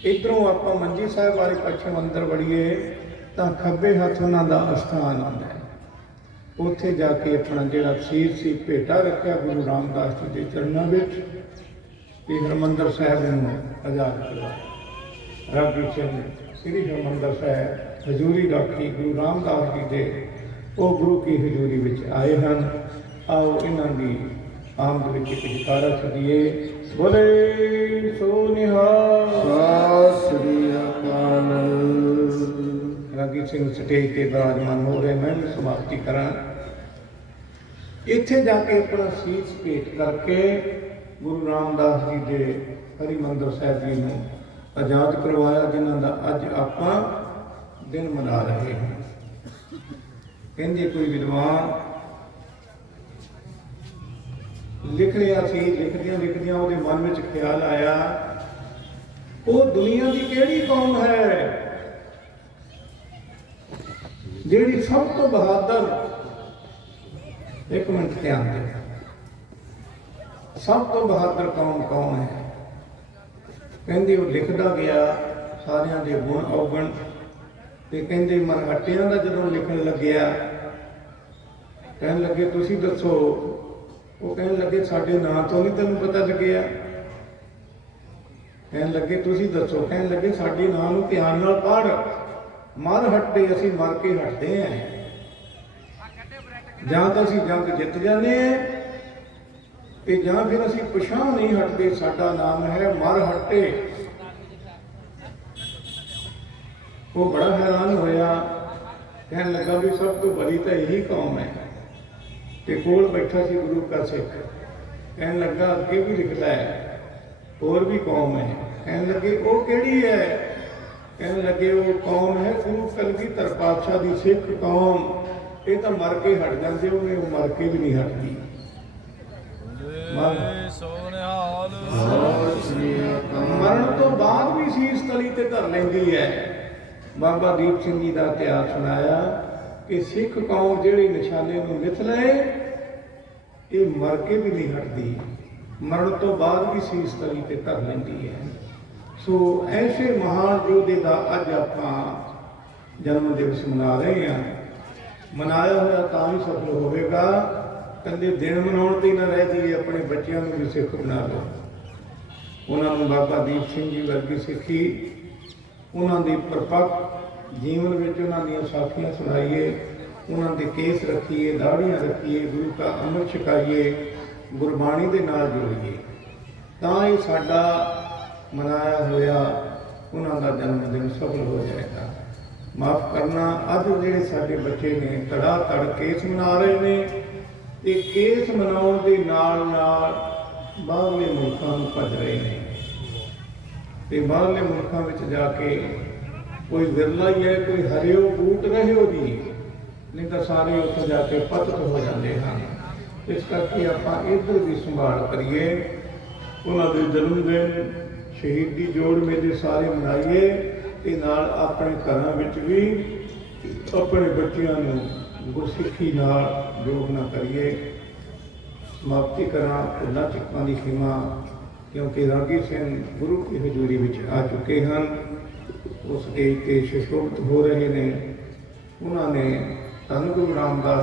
ਇੱਧਰੋਂ ਆਪਾਂ ਮੰਜੀ ਸਾਹਿਬ ਵਾਲੇ ਪੱਛਮ ਅੰਦਰ ਵੜੀਏ ਤਾਂ ਖੱਬੇ ਹੱਥ ਉਹਨਾਂ ਦਾ ਅਸਥਾਨ ਆਉਂਦਾ ਹੈ। ਉੱਥੇ ਜਾ ਕੇ ਆਪਣਾ ਜਿਹੜਾ ਸੀਸ ਸੀ ਭੇਟਾ ਰੱਖਿਆ ਗੁਰੂ ਰਾਮਦਾਸ ਜੀ ਦੇ ਚਰਨਾਂ ਵਿੱਚ, ਤੇ ਹਰਿਮੰਦਰ ਸਾਹਿਬ ਨੂੰ ਆਜ਼ਾਦ ਕਰਵਾਇਆ। ਰਾਗੀ ਸਿੰਘ ਸ੍ਰੀ ਹਰਿਮੰਦਰ ਸਾਹਿਬ ਹਜ਼ੂਰੀ ਰਾਖੀ ਗੁਰੂ ਰਾਮਦਾਸ ਜੀ ਦੇ ਉਹ ਗੁਰੂ ਕੀ ਹਜ਼ੂਰੀ ਵਿੱਚ ਆਏ ਹਨ। ਆਓ ਇਹਨਾਂ ਦੀ ਆਮਦ ਵਿੱਚ ਇੱਕ ਜੈਕਾਰਾ ਛੱਡੀਏ। ਬੋਲੇ ਸੋ ਨਿਹਾਲ। ਸਤਿ ਸ੍ਰੀ ਅਕਾਲ। ਰਾਗੀ ਸਿੰਘ ਸਟੇਜ ਤੇ ਬਿਰਾਜਮਾਨ ਹੋ ਰਹੇ, ਮੈਂ ਵੀ ਸਮਾਪਤੀ ਕਰਾਂ। ਇੱਥੇ ਜਾ ਕੇ ਆਪਣਾ ਸੀਸ ਭੇਟ ਕਰਕੇ ਗੁਰੂ ਰਾਮਦਾਸ ਜੀ ਦੇ ਹਰਿਮੰਦਰ ਸਾਹਿਬ ਜੀ ਨੂੰ ਆਜ਼ਾਦ ਕਰਵਾਇਆ, ਜਿਨ੍ਹਾਂ ਦਾ ਅੱਜ ਆਪਾਂ ਦਿਨ ਮਨਾ ਰਹੇ ਹਾਂ। ਕਹਿੰਦੇ ਕੋਈ ਵਿਦਵਾਨ ਲਿਖ ਰਿਹਾ ਸੀ, ਲਿਖਦਿਆਂ ਉਹਦੇ ਮਨ ਵਿੱਚ ਖਿਆਲ ਆਇਆ, ਉਹ ਦੁਨੀਆ ਦੀ ਕਿਹੜੀ ਕੌਮ ਹੈ ਜਿਹੜੀ ਸਭ ਤੋਂ ਬਹਾਦਰ, ਇੱਕ ਮਿੰਟ ਧਿਆਨ ਦੇ, ਸਭ ਤੋਂ ਬਹਾਦਰ ਕੌਮ ਕੌਣ ਹੈ? ਕਹਿੰਦੇ ਉਹ ਲਿਖਦਾ ਗਿਆ ਸਾਰਿਆਂ ਦੇ ਗੁਣ ਔਗਣ, ਤੇ ਕਹਿੰਦੇ ਮਰਹੱਟਿਆਂ ਦਾ ਜਦੋਂ ਲਿਖਣ ਲੱਗਿਆ, ਕਹਿਣ ਲੱਗੇ ਤੁਸੀਂ ਦੱਸੋ। ਉਹ ਕਹਿਣ ਲੱਗੇ ਸਾਡੇ ਨਾਂ ਤੋਂ ਨਹੀਂ ਤੈਨੂੰ ਪਤਾ ਲੱਗਿਆ? ਕਹਿਣ ਲੱਗੇ ਤੁਸੀਂ ਦੱਸੋ। ਕਹਿਣ ਲੱਗੇ ਸਾਡੇ ਨਾਂ ਨੂੰ ਧਿਆਨ ਨਾਲ ਪੜ੍ਹ, ਮਰ ਹੱਟੇ ਅਸੀਂ ਮਰ ਕੇ ਹਟਦੇ ਹਾਂ, ਜਾਂ ਤਾਂ ਅਸੀਂ ਜੰਗ ਜਿੱਤ ਜਾਂਦੇ ਹਾਂ ਤੇ ਜਾਂ ਫਿਰ ਅਸੀਂ ਪਿਛਾਂਹ ਨਹੀਂ ਹਟਦੇ। ਸਾਡਾ ਨਾਮ ਹੈ ਮਰ ਹੱਟੇ। ਉਹ ਬੜਾ ਹੈਰਾਨ ਹੋਇਆ, ਕਹਿਣ ਲੱਗਾ ਵੀ ਸਭ ਤੋਂ ਬੜੀ ਤਾਂ ਇਹੀ ਕੌਮ ਹੈ। ਤੇ ਕੋਲ ਬੈਠਾ ਸੀ ਗੁਰੂ ਕਾ ਸਿੱਖ, ਕਹਿਣ ਲੱਗਾ ਅੱਗੇ ਵੀ ਲਿਖਦਾ ਹੈ ਹੋਰ ਵੀ ਕੌਮ ਹੈ। ਕਹਿਣ ਲੱਗੇ ਉਹ ਕਿਹੜੀ ਹੈ? ਕਹਿਣ ਲੱਗੇ ਉਹ ਕੌਮ ਹੈ ਗੁਰੂ ਕਲਗੀਧਰ ਪਾਤਸ਼ਾਹ ਦੀ ਸਿੱਖ ਕੌਮ। ਇਹ ਤਾਂ ਮਰ ਕੇ ਹਟ ਜਾਂਦੇ, ਉਹਨੇ ਉਹ ਮਰ ਕੇ ਵੀ ਨਹੀਂ ਹਟਦੀ। ਮਰਨ ਤੋਂ ਬਾਅਦ ਵੀ ਸੀਸ ਤਲੀ ਤੇ ਧਰ ਲੈਂਦੀ ਹੈ। ਬਾਬਾ ਦੀਪ ਸਿੰਘ ਜੀ ਦਾ ਇਤਿਹਾਸ ਸੁਣਾਇਆ ਕਿ ਸਿੱਖ ਕੌਮ ਜਿਹੜੀ ਨਿਸ਼ਾਨੇ ਨੂੰ ਮਿਥ ਲਏ, ਇਹ ਮਰ ਕੇ ਵੀ ਨਹੀਂ ਹਟਦੀ, ਮਰਨ ਤੋਂ ਬਾਅਦ ਵੀ ਸੀਸ ਤਲੀ ਤੇ ਧਰ ਲੈਂਦੀ ਹੈ। ਸੋ ਐਸੇ ਮਹਾਨ ਯੋਧੇ ਦਾ ਅੱਜ ਆਪਾਂ ਜਨਮ ਦਿਵਸ ਮਨਾ ਰਹੇ ਹਾਂ। ਮਨਾਇਆ ਹੋਇਆ ਤਾਂ ਹੀ ਸਫਲ ਹੋਵੇਗਾ, ਕਹਿੰਦੇ ਦਿਨ ਮਨਾਉਣ ਤੇ ਨਾ ਰਹਿ ਜਾਈਏ, ਆਪਣੇ ਬੱਚਿਆਂ ਨੂੰ ਵੀ ਸਿੱਖ ਬਣਾ ਲਓ। ਉਹਨਾਂ ਨੂੰ ਬਾਬਾ ਦੀਪ ਸਿੰਘ ਜੀ ਵਰਗੀ ਸਿੱਖੀ, ਉਹਨਾਂ ਦੀ ਪਰਪੱਕ ਜੀਵਨ ਵਿੱਚ ਉਹਨਾਂ ਦੀਆਂ ਸਾਖੀਆਂ ਸੁਣਾਈਏ, ਉਹਨਾਂ ਦੇ ਕੇਸ ਰੱਖੀਏ, ਦਾੜੀਆਂ ਰੱਖੀਏ, ਗੁਰੂ ਕਾ ਅੰਮ੍ਰਿਤ ਛਕਾਈਏ, ਗੁਰਬਾਣੀ ਦੇ ਨਾਲ ਜੋੜੀਏ, ਤਾਂ ਇਹ ਸਾਡਾ ਮਨਾਇਆ ਹੋਇਆ ਉਹਨਾਂ ਦਾ ਜਨਮ ਦਿਨ ਸਫਲ ਹੋ ਜਾਏਗਾ। ਮਾਫ ਕਰਨਾ, ਅੱਜ ਜਿਹੜੇ ਸਾਡੇ ਬੱਚੇ ਨੇ ਧੜਾ ਧੜ ਕੇਸ ਮਨਾ ਰਹੇ ਨੇ, ਤੇ ਕੇਸ ਮਨਾਉਣ ਦੇ ਨਾਲ ਨਾਲ ਬਾਹਰਲੇ ਮੁਲਕਾਂ ਨੂੰ ਭੱਜ ਰਹੇ ਨੇ, ਤੇ ਬਾਹਰਲੇ ਮੁਲਕਾਂ ਵਿੱਚ ਜਾ ਕੇ ਕੋਈ ਵਿਰਲਾ ਹੀ ਹੈ, ਕੋਈ ਹਰਿਓ ਬੂਟ ਰਹਿਓ ਜੀ, ਨਹੀਂ ਤਾਂ ਸਾਰੇ ਉੱਥੇ ਜਾ ਕੇ ਪਤਿਤ ਹੋ ਜਾਂਦੇ ਹਨ। ਇਸ ਕਰਕੇ ਆਪਾਂ ਇੱਧਰ ਵੀ ਸੰਭਾਲ ਕਰੀਏ, ਉਹਨਾਂ ਦੇ ਜਨਮ ਦਿਨ, ਸ਼ਹੀਦੀ ਜੋੜ ਮੇਲੇ ਸਾਰੇ ਮਨਾਈਏ, ਤੇ ਨਾਲ ਆਪਣੇ ਘਰਾਂ ਵਿੱਚ ਵੀ ਆਪਣੇ ਬੱਚਿਆਂ ਨੂੰ ਗੁਰਸਿੱਖੀ ਨਾਲ ਜੋੜਨਾ ਕਰੀਏ। ਸਮਾਪਤੀ ਕਰਾਂ ਭੁੱਲਾਂ ਚੁੱਕਾਂ ਦੀ ਖਿਮਾ, ਕਿਉਂਕਿ ਰਾਗੀ ਸਿੰਘ ਗੁਰੂ ਕੀ ਹਜ਼ੂਰੀ ਵਿੱਚ ਆ ਚੁੱਕੇ ਹਨ, ਉਸ ਸਟੇਜ ਤੇ ਸੁਸ਼ੋਭਿਤ ਹੋ ਰਹੇ ਨੇ। ਉਹਨਾਂ ਨੇ ਧੰਨ ਗੁਰੂ ਰਾਮਦਾਸ